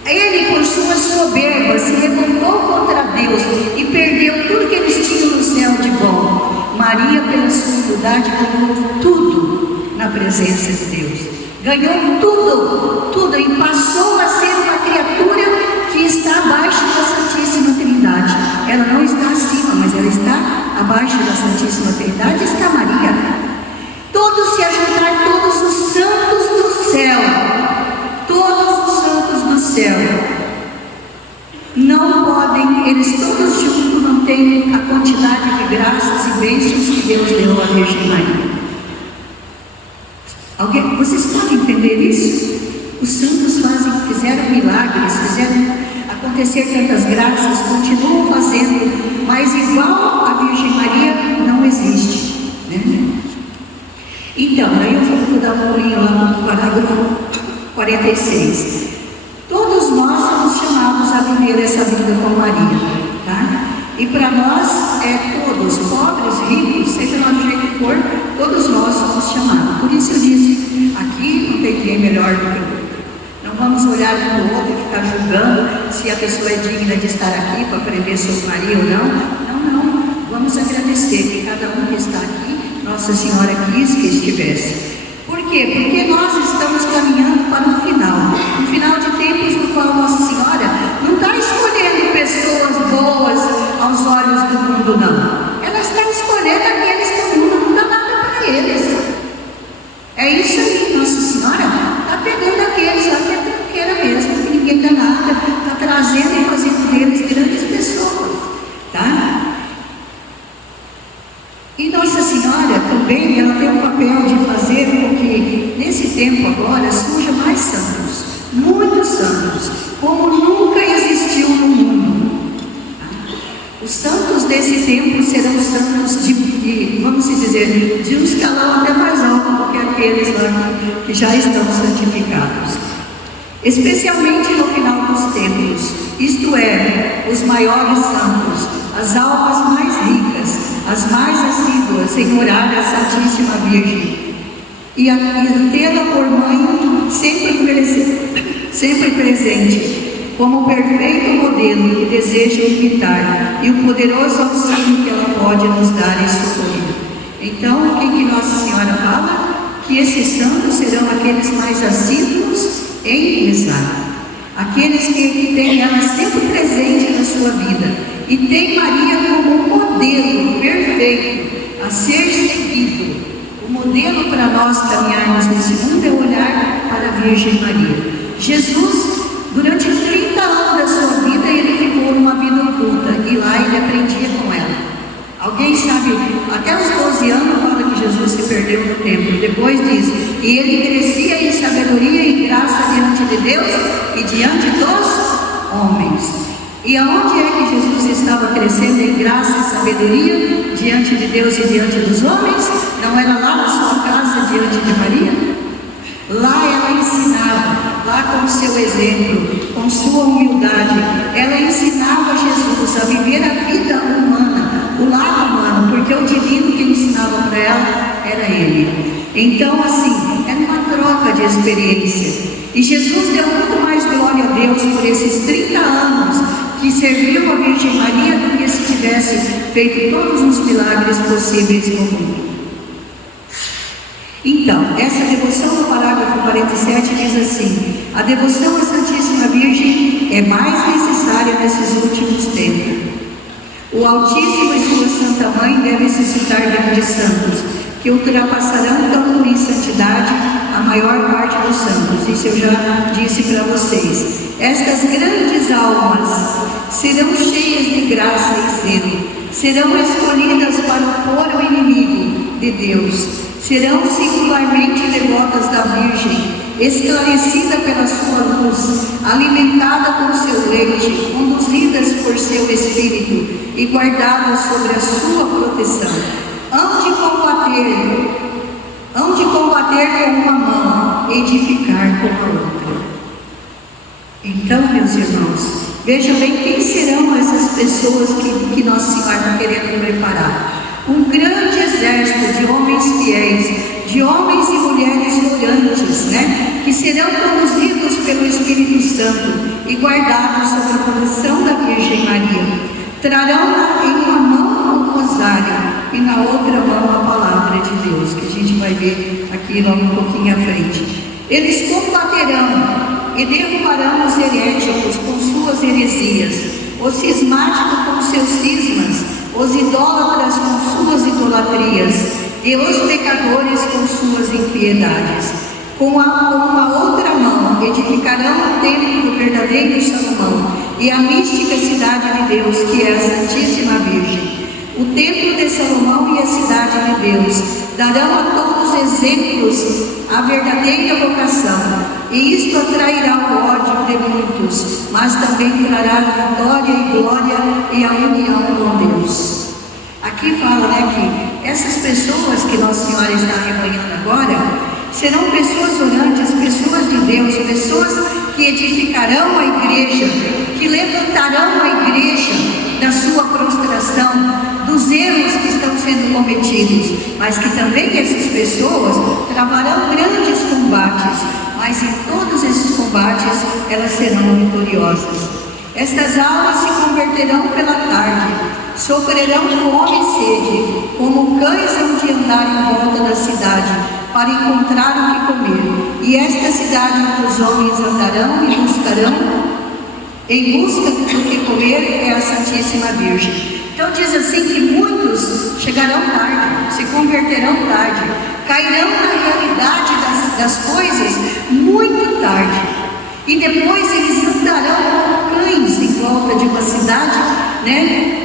Ele, por sua soberba, se revoltou contra Deus e perdeu tudo que eles tinham no céu de bom. Maria, pela sua humildade, ganhou tudo na presença de Deus. Ganhou tudo, e passou a ser uma criatura que está abaixo da Santíssima Trindade. Ela não está acima, mas ela está abaixo da Santíssima Trindade, está Maria. Todos se ajuntar, todos os santos do céu, não podem podem, eles todos juntos não têm a quantidade de graças e bênçãos que Deus deu à Virgem Maria. Vocês podem entender isso? Os santos fizeram milagres, fizeram acontecer tantas graças, continuam fazendo, mas igual a Virgem Maria não existe, né? Então, aí eu vou dar um pulinho lá no parágrafo 46. Todos nós somos chamados a viver essa vida com Maria, tá? E para nós, todos, pobres, ricos, seja lá do jeito que for, todos nós somos chamados. Por isso eu disse, aqui não tem quem melhor do que o outro. Não vamos olhar um para o outro e ficar julgando se a pessoa é digna de estar aqui para aprender sobre Maria ou não. Não. Vamos agradecer que cada um que está aqui, Nossa Senhora quis que estivesse. Por quê? Porque nós estamos caminhando para um final de tempos no qual Nossa Senhora não está escolhendo pessoas boas aos olhos do mundo, não. Ela está escolhendo aqueles que o mundo não dá nada para eles. É isso aí, Nossa Senhora está pegando aqueles lá que é tranqueira mesmo, que ninguém dá nada, está trazendo e fazendo deles grandes pessoas, tá? E Nossa Senhora também, ela tem o papel de fazer com que, nesse tempo agora, surjam mais santos, muitos santos, como nunca existiu no mundo. Os santos desse tempo serão santos vamos dizer, de um escalão até mais alto do que aqueles lá que já estão santificados. Especialmente no final dos tempos, isto é, os maiores santos, as almas mais ricas, as mais assíduas em orar a Santíssima Virgem e a tê-la por mãe sempre presente, como o perfeito modelo que deseja imitar e o poderoso auxílio que ela pode nos dar e socorrer. Então, o que Nossa Senhora fala? Que esses santos serão aqueles mais assíduos em rezar, aqueles que têm ela sempre presente na sua vida. E tem Maria como um modelo perfeito a ser seguido. O modelo para nós caminharmos nesse mundo é olhar para a Virgem Maria. Jesus, durante 30 anos da sua vida, ele ficou numa vida oculta e lá ele aprendia com ela. Alguém sabe, até os 12 anos fala que Jesus se perdeu no templo. Depois disso, e ele crescia em sabedoria e graça diante de Deus e diante dos homens. E aonde é que Jesus estava crescendo em graça e sabedoria diante de Deus e diante dos homens? Não era lá na sua casa diante de Maria? Lá ela ensinava, lá com o seu exemplo, com sua humildade, ela ensinava Jesus a viver a vida humana, o lado humano, porque o divino que ensinava para ela era ele. Então, assim, era uma troca de experiência. E Jesus deu muito mais glória a Deus por esses 30 anos que serviu a Virgem Maria do que se tivesse feito todos os milagres possíveis no mundo. Então, essa devoção no parágrafo 47 diz assim: a devoção à Santíssima Virgem é mais necessária nesses últimos tempos. O Altíssimo e sua Santa Mãe devem suscitar grandes santos, que ultrapassarão tanto em santidade a maior parte dos santos. Isso eu já disse para vocês. Estas grandes almas serão cheias de graça e zelo, serão escolhidas para opor o inimigo de Deus, serão singularmente devotas da Virgem, esclarecida pela sua luz, alimentada com seu leite, conduzidas por seu Espírito e guardadas sobre a sua proteção. Hão de combater com uma mão, edificar com a outra. Então, meus irmãos, vejam bem quem serão essas pessoas que Nossa Senhora está querendo preparar. Um grande exército de homens fiéis, de homens e mulheres orantes, né? Que serão conduzidos pelo Espírito Santo e guardados sob a proteção da Virgem Maria. Trarão em uma mão o rosário e na outra mão a palavra de Deus, que a gente vai ver aqui logo um pouquinho à frente. Eles combaterão e derrubarão os heréticos com suas heresias, os cismáticos com seus cismas, os idólatras com suas idolatrias e os pecadores com suas impiedades. Com uma outra mão edificarão o templo do verdadeiro Salomão e a mística cidade de Deus, que é a Santíssima Virgem. O templo de Salomão e a cidade de Deus darão a todos exemplos a verdadeira vocação, e isto atrairá o ódio de muitos, mas também trará vitória e glória e a união com Deus. Aqui fala, que essas pessoas que Nossa Senhora está arrebanhando agora serão pessoas orantes, pessoas de Deus, pessoas que edificarão a igreja, que levantarão a igreja da sua prostração, dos erros que estão sendo cometidos, mas que também essas pessoas travarão grandes combates, mas em todos esses combates elas serão vitoriosas. Estas almas se converterão pela tarde, sofrerão fome e sede, como cães hão de andar em volta da cidade, para encontrar o que comer. E esta cidade onde os homens andarão e buscarão, em busca do que comer, é a Santíssima Virgem. Então diz assim que muitos chegarão tarde, se converterão tarde, cairão na realidade das coisas muito tarde. E depois eles andarão como cães em volta de uma cidade,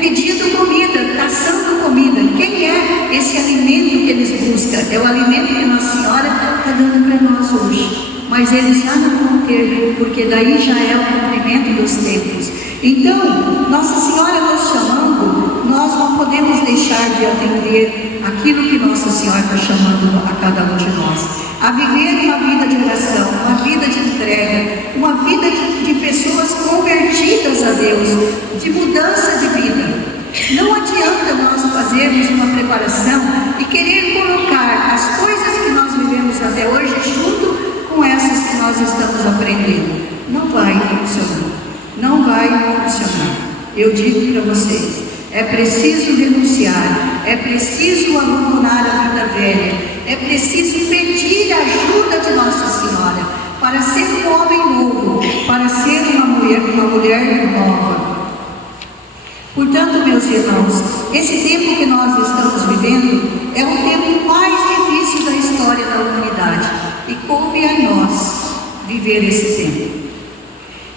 pedindo comida, caçando comida. Quem é esse alimento que eles buscam? É o alimento que Nossa Senhora está dando para nós hoje. Mas eles já não vão ter, porque daí já é o cumprimento dos tempos. Então, Nossa Senhora nos chamando, nós não podemos deixar de atender aquilo que Nossa Senhora está chamando a cada um de nós. A viver uma vida de oração, uma vida de entrega, uma vida de pessoas convertidas a Deus, de mudança de vida. Não adianta nós fazermos uma preparação e querer colocar as coisas que nós vivemos até hoje junto com essas que nós estamos aprendendo. Não vai funcionar. Não vai funcionar. Eu digo para vocês, é preciso renunciar, é preciso abandonar a vida velha, é preciso pedir a ajuda de Nossa Senhora para ser um homem novo, para ser uma mulher nova. Portanto, meus irmãos, esse tempo que nós estamos vivendo é o tempo mais difícil da história da humanidade, e coube a nós viver esse tempo.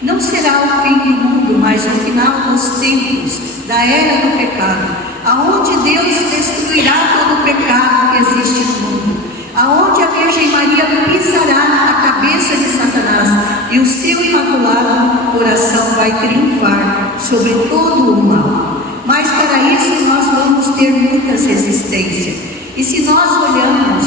Não será o fim do mundo, mas o final dos tempos, da era do pecado, aonde Deus destruirá todo o pecado que existe no mundo, aonde a Virgem Maria pisará a cabeça de Satanás e o seu imaculado coração vai triunfar sobre todo o mal. Mas para isso nós vamos ter muitas resistências. E se nós olhamos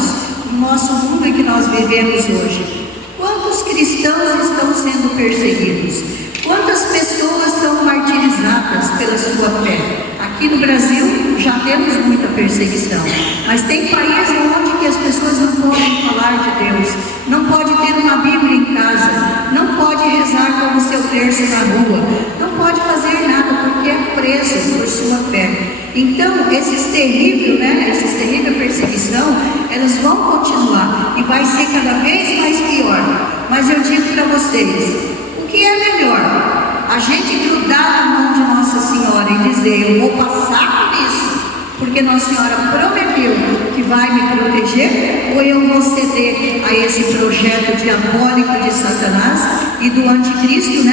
no nosso mundo em que nós vivemos hoje, quantos cristãos estão sendo perseguidos? Quantas pessoas são martirizadas pela sua fé? Aqui no Brasil já temos muita perseguição, mas tem países onde que as pessoas não podem falar de Deus, não pode ter uma Bíblia em casa, não pode rezar como seu terço na rua, não pode fazer nada porque é preso por sua fé. Então, essa terrível perseguição, elas vão continuar e vai ser cada vez mais pior. Mas eu digo para vocês, o que é melhor? A gente grudar na mão de Nossa Senhora e dizer, eu vou passar por isso, porque Nossa Senhora prometeu que vai me proteger, ou eu vou ceder a esse projeto diabólico de Satanás e do anticristo,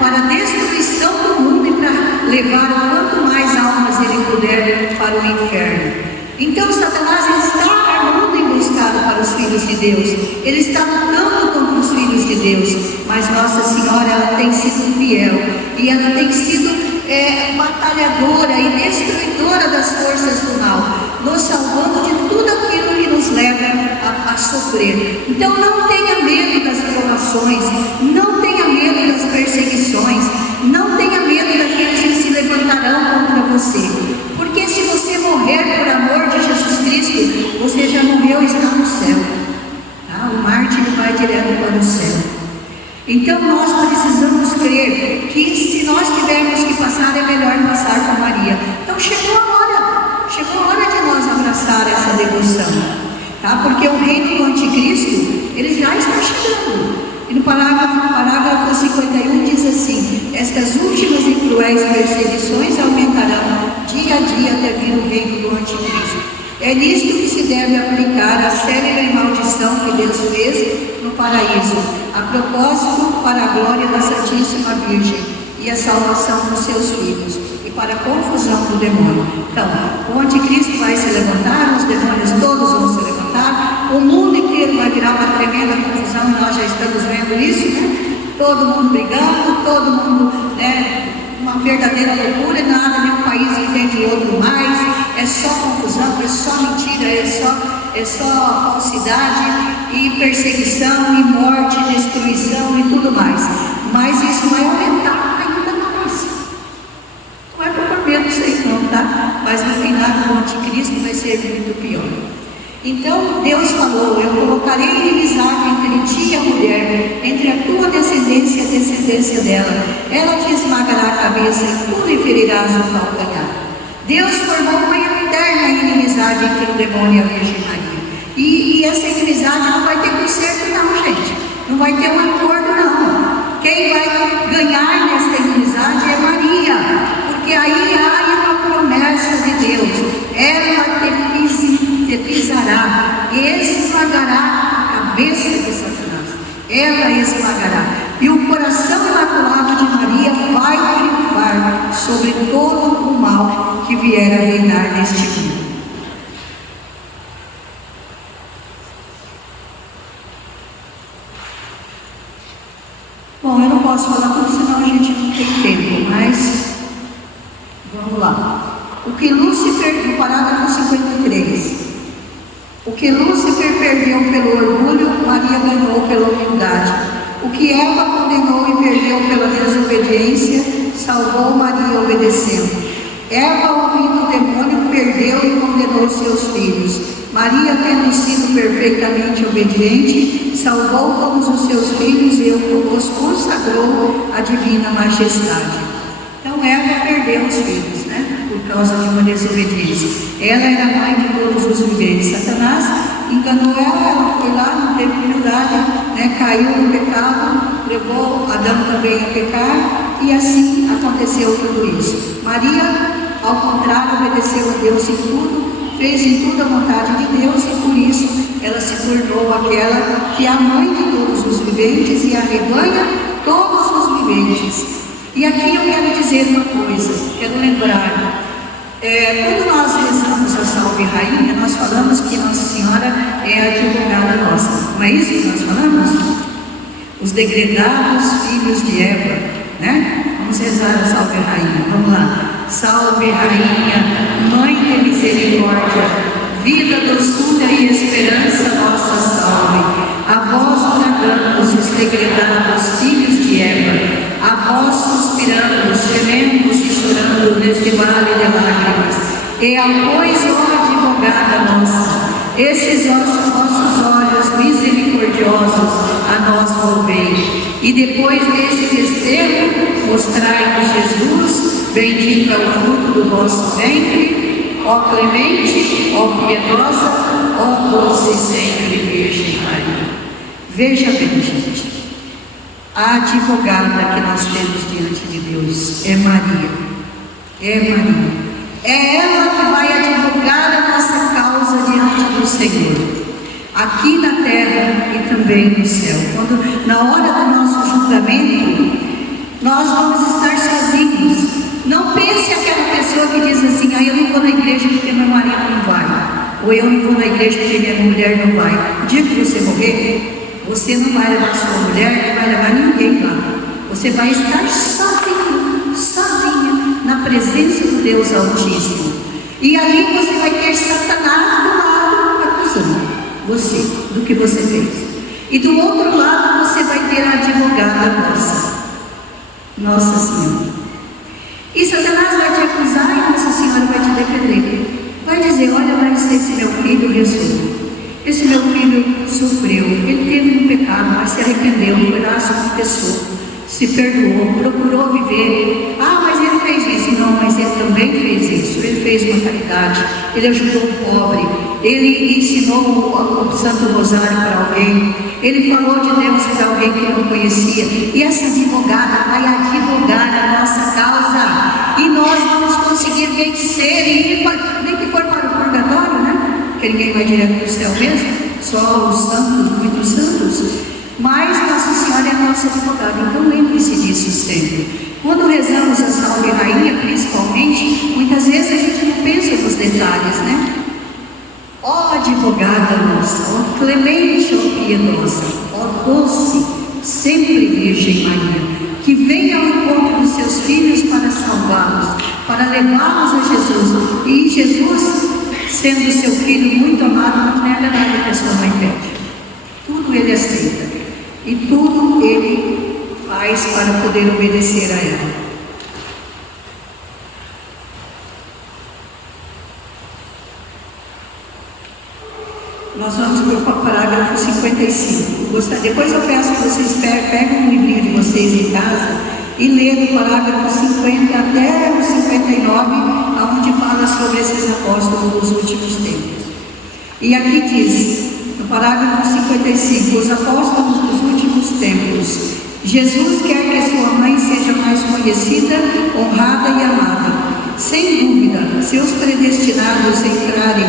para a destruição do mundo e para levar quanto mais almas ele puder para o inferno. Então Satanás está armando emboscado para os filhos de Deus, ele está lutando contra os filhos de Deus, mas Nossa Senhora ela tem sido fiel e ela tem sido batalhadora e destruidora das forças do mal, nos salvando de tudo aquilo que nos leva a sofrer. Então não tenha medo das provações, não tenha medo das perseguições, não tenha medo daqueles que se levantarão contra você, porque se você morrer por amor de Jesus Cristo, você já morreu e está no céu. O mártir vai direto para o céu. Então nós precisamos crer que se nós tivermos que passar, é melhor passar com Maria. Então chegou a hora de nós abraçar essa devoção, porque o reino do anticristo, ele já está chegando. E no parágrafo 51 diz assim: estas últimas e cruéis perseguições aumentarão dia a dia até vir o reino do anticristo. É nisto que se deve aplicar a célebre maldição que Deus fez paraíso, a propósito para a glória da Santíssima Virgem e a salvação dos seus filhos, e para a confusão do demônio. Então, o anticristo vai se levantar, os demônios todos vão se levantar, o mundo inteiro vai virar uma tremenda confusão, e nós já estamos vendo isso, né? Todo mundo brigando, todo mundo, né? Uma verdadeira loucura, nada, nenhum país entende o outro mais, é só confusão, é só mentira, é só falsidade e perseguição e morte, destruição e tudo mais. Mas isso vai aumentar ainda mais. Não é por medo de vocês não, tá? Mas não tem nada do anticristo, vai ser muito pior. Então Deus falou: eu colocarei inimizade entre ti e a mulher, entre a tua descendência e a descendência dela. Ela te esmagará a cabeça e tu lhe ferirás o calcanhar. Deus formou uma eterna inimizade entre o demônio e a Virgem Maria. E essa inimizade não vai ter conserto não, gente. Não vai ter um acordo não. Quem vai ganhar nessa inimizade é Maria, porque aí há uma promessa de Deus: ela te pisará e esmagará a cabeça de Satanás. Ela esmagará. E o coração imaculado de Maria vai triunfar sobre todo o mal que vier a reinar neste mundo. Bom, eu não posso falar tudo, senão a gente não tem tempo, mas vamos lá. O que Lúcifer, no parágrafo 53, o que Lúcifer perdeu pelo orgulho, Maria ganhou pela humildade. O que Eva condenou e perdeu pela desobediência, salvou Maria obedecendo. Eva, ouvindo o demônio, perdeu e condenou seus filhos. Maria, tendo sido perfeitamente obediente, salvou todos os seus filhos e os consagrou à divina majestade. Então Eva perdeu os filhos, né? Por causa de uma desobediência. Ela era a mãe de todos os viventes. Satanás enganou ela foi lá, não teve humildade, né? Caiu no pecado, levou Adão também a pecar, e assim aconteceu tudo isso. Maria, ao contrário, obedeceu a Deus em tudo, fez em tudo a vontade de Deus, e por isso ela se tornou aquela que é a mãe de todos os viventes e arrebanha todos os viventes. E aqui eu quero dizer uma coisa, quero lembrar. Quando nós rezamos a Salve Rainha, nós falamos que Nossa Senhora é a advogada nossa. Não é isso que nós falamos? Os degredados filhos de Eva, né? Vamos rezar a Salve Rainha, vamos lá. Salve Rainha, Mãe de misericórdia, vida, doçura e esperança, nossa salve. A vós bradamos os degredados filhos de Eva, a vós suspiramos, gememos e chorando neste vale de lágrimas. E após, ó advogada nossa, esses vossos olhos misericordiosos a nós volvei. E depois desse desterro, mostrai-nos Jesus, bendito é o fruto do vosso ventre, ó clemente, ó piedosa, ó doce sempre Virgem Maria. Veja bem, gente, a advogada que nós temos diante de Deus é Maria. É Maria. É ela que vai advogar a nossa causa diante do Senhor, aqui na terra e também no céu. Quando, na hora do nosso julgamento, nós vamos estar sozinhos. Não pense aquela pessoa que diz assim: eu não vou na igreja porque meu marido não vai, ou eu não vou na igreja porque minha mulher não vai. No dia que você morrer, você não vai levar sua mulher, não vai levar ninguém lá. Você vai estar sozinho, sozinha, na presença do Deus Altíssimo. E ali você vai ter Satanás do lado acusando você do que você fez. E do outro lado você vai ter a advogada Nossa Senhora. E Satanás vai te acusar e Nossa Senhora vai te defender. Vai dizer: olha, mas esse meu filho ressuscitou. Esse meu filho sofreu, ele teve um pecado, mas se arrependeu, foi lá, se confessou, se perdoou, procurou viver. Mas ele fez isso. Não, mas ele também fez isso. Ele fez uma caridade, ele ajudou o pobre, ele ensinou o Santo Rosário para alguém, ele falou de Deus para alguém que não conhecia. E essa advogada vai advogar a nossa causa, e nós vamos conseguir vencer e ir, nem que for para o purgatório, né? Porque ninguém vai direto para o céu mesmo, só os santos, muitos santos. sempre. Quando rezamos a Salve Rainha, principalmente, muitas vezes a gente não pensa nos detalhes, né? Ó advogada nossa, ó clemente, ó piedosa, ó doce, sempre Virgem Maria, que vem ao encontro dos seus filhos para salvá-los, para levá-los a Jesus. E Jesus, sendo seu filho muito amado, não nega nada que a sua mãe pede. Tudo ele aceita. E tudo ele faz para poder obedecer a ela. Nós vamos para o parágrafo 55. Depois eu peço que vocês peguem um livrinho de vocês em casa e leiam do parágrafo 50 até o 59, onde fala sobre esses apóstolos dos últimos tempos. E aqui diz, no parágrafo 55, os apóstolos dos últimos tempos. Jesus quer que a sua mãe seja mais conhecida, honrada e amada. Sem dúvida, se os predestinados entrarem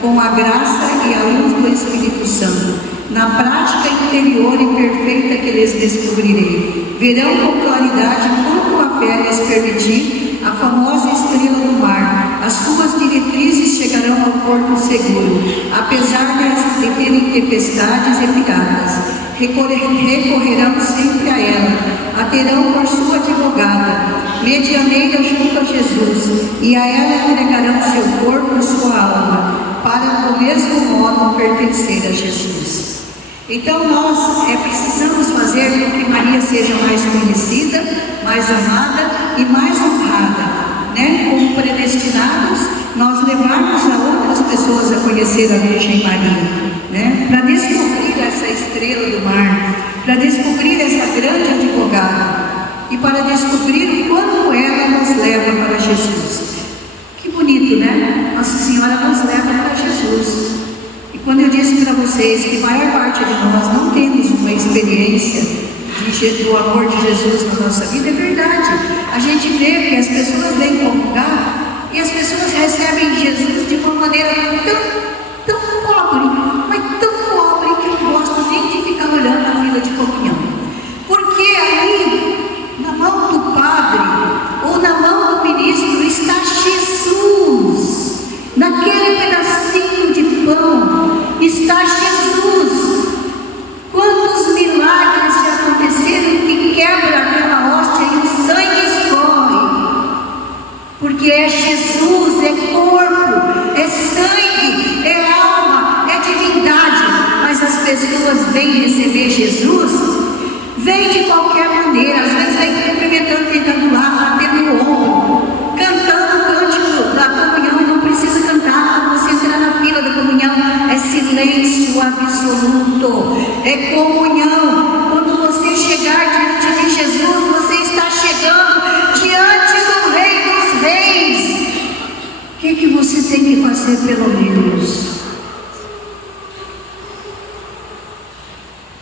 com a graça e a luz do Espírito Santo, na prática interior e perfeita que lhes descobrirei, verão com claridade quanto a fé lhes permitir a famosa estrela do mar. As suas diretrizes chegarão ao porto seguro, apesar de terem tempestades e piratas. Recorrerão sempre a ela, a terão por sua advogada, medianeira junto a Jesus, e a ela entregarão seu corpo e sua alma, para do mesmo modo pertencer a Jesus. Então nós precisamos fazer com que Maria seja mais conhecida, mais amada e mais honrada, né? Como predestinados, nós levarmos a outras pessoas a conhecer a Virgem Maria, né? Para descobrir essa estrela do mar, para descobrir essa grande advogada e para descobrir o quanto ela nos leva para Jesus. Que bonito, né? Nossa Senhora nos leva para Jesus. E quando eu disse para vocês que a maior parte de nós não temos uma experiência do amor de Jesus na nossa vida, é verdade. A gente vê que as pessoas vêm comungar e as pessoas recebem Jesus de uma maneira tão pobre, mas tão pobre que eu não gosto nem de ficar olhando a fila de comunhão. Porque ali, na mão do padre ou na mão do ministro, está Jesus. Naquele pedacinho de pão está Jesus. Quantos milagres já aconteceram que quebra aquela hóstia e o sangue escorre? Porque é Jesus, é corpo, é sangue, é alma, é divindade. Mas as pessoas vêm receber Jesus, vêm de qualquer maneira. Às vezes vem cumprimentando quem está do lado, batendo no ombro, cantando o cântico da comunhão. Não precisa cantar quando você entrar na fila da comunhão. É silêncio absoluto, é comunhão. Quando você chegar diante de Jesus, você está chegando diante do Rei dos Reis. O que você tem que fazer pelo menos?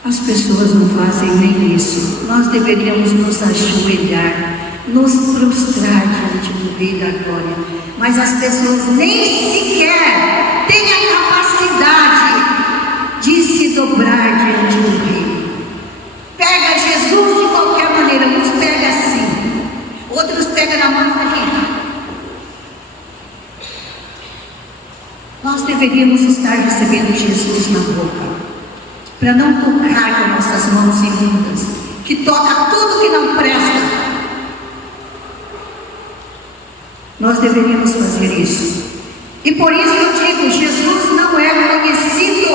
As pessoas não fazem nem isso. Nós deveríamos nos ajoelhar, nos prostrar diante do Rei da Glória. Mas as pessoas nem sequer têm a capacidade de se dobrar diante do Rei. Pega Jesus de qualquer maneira. Uns pegam assim, outros pegam na mão e falam: nós deveríamos estar recebendo Jesus na boca, para não tocar com nossas mãos imundas, que toca tudo que não presta. Nós deveríamos fazer isso. E por isso eu digo, Jesus não é conhecido,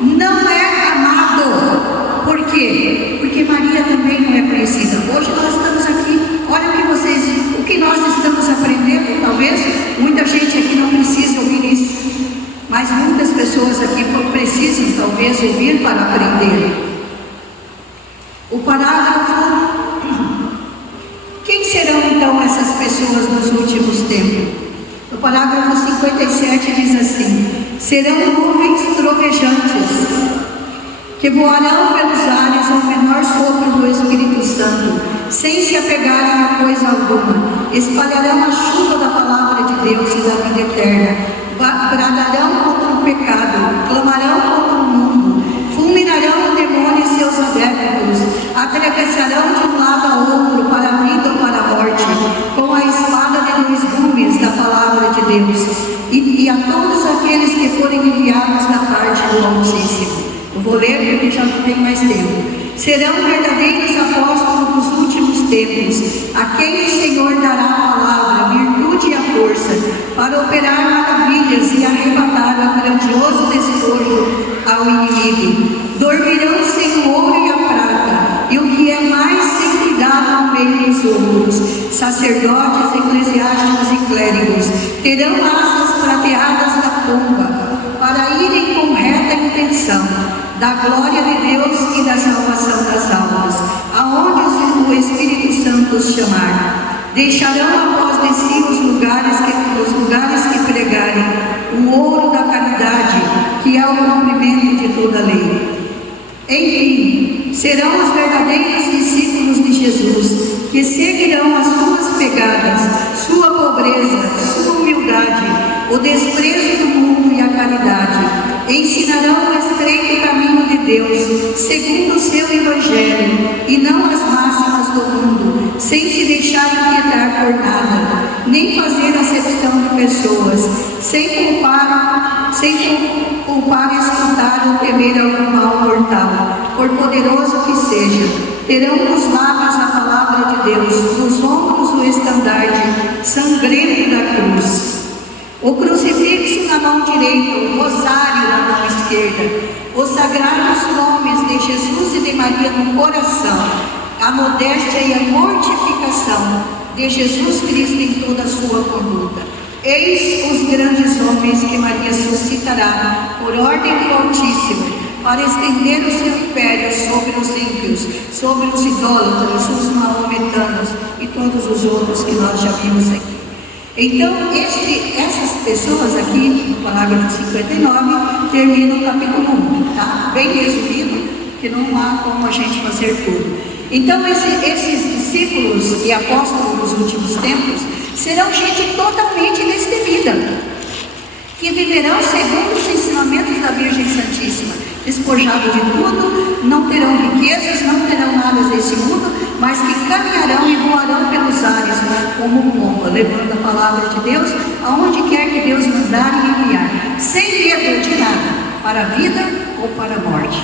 não é amado. Por quê? Porque Maria também não é conhecida. Hoje nós estamos aqui, olha o que nós estamos aprendendo. Talvez muita gente aqui não precisa ouvir isso, mas muitas pessoas aqui precisam talvez ouvir para aprender. O parágrafo: quem serão então essas pessoas nos últimos tempos? O parágrafo 57 diz assim: serão nuvens trovejantes, que voarão pelos ares ao menor sopro do Espírito Santo, sem se apegarem a coisa alguma, espalharão a chuva da palavra de Deus e da vida eterna, bradarão contra o pecado, clamarão contra o mundo, fulminarão o demônio e seus adeptos, atravessarão de um lado a outro, do Altíssimo. Eu vou ler porque já não tem mais tempo. Serão verdadeiros apóstolos dos últimos tempos, a quem o Senhor dará a palavra, a virtude e a força, para operar maravilhas e arrebatar o grandioso despojo ao inimigo. Dormirão sem o ouro e a prata, e o que é mais sem cuidado no meio dos outros. Sacerdotes, eclesiásticos e clérigos terão asas prateadas da pomba, para irem com reta intenção da glória de Deus e da salvação das almas, aonde o Espírito Santo os chamar. Deixarão após de si os lugares que pregarem o ouro da caridade, que é o cumprimento de toda a lei. Enfim, serão os verdadeiros discípulos de Jesus, que seguirão as suas pegadas, sua pobreza, sua humildade, o desprezo do mundo e a caridade. Ensinarão o estreito caminho de Deus, segundo o seu Evangelho, e não as máximas do mundo, sem se deixar inquietar por nada, nem fazer acepção de pessoas, sem culpar, escutar ou temer algum mal mortal, por poderoso que seja. Terão nos lábios a palavra de Deus, nos ombros o estandarte sangrento da cruz, o crucifixo na mão direita, o rosário na mão esquerda, os sagrados nomes de Jesus e de Maria no coração, a modéstia e a mortificação de Jesus Cristo em toda a sua conduta. Eis os grandes homens que Maria suscitará por ordem do Altíssimo, para estender o seu império sobre os ímpios, sobre os idólatras, os maometanos e todos os outros que nós já vimos aqui. Então, essas pessoas aqui, no parágrafo 59, termina o capítulo 1, tá? Bem resumido, que não há como a gente fazer tudo. Então, esses discípulos e apóstolos dos últimos tempos serão gente totalmente destemida, que viverão segundo os ensinamentos da Virgem Santíssima, despojado de tudo, não terão riquezas, não terão nada desse mundo, mas que caminharão e voarão pelos ares como pomba, levando a palavra de Deus aonde quer que Deus mandar e enviar, sem medo de nada, para a vida ou para a morte.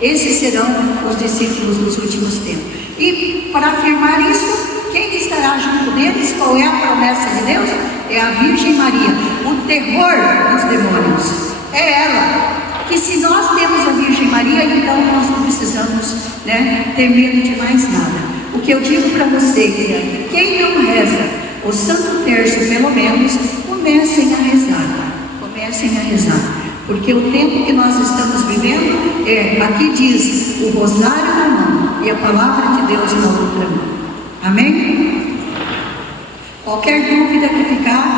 Esses serão os discípulos dos últimos tempos. E para afirmar isso, quem estará junto deles? Qual é a promessa de Deus? É a Virgem Maria, o terror dos demônios. É ela, que se nós temos a Virgem Maria, então nós não precisamos, ter medo de mais nada. O que eu digo para vocês é: quem não reza o Santo Terço, pelo menos, comecem a rezar, porque o tempo que nós estamos vivendo aqui diz, o rosário na mão e a palavra de Deus na outra mão. Amém? Qualquer dúvida que ficar,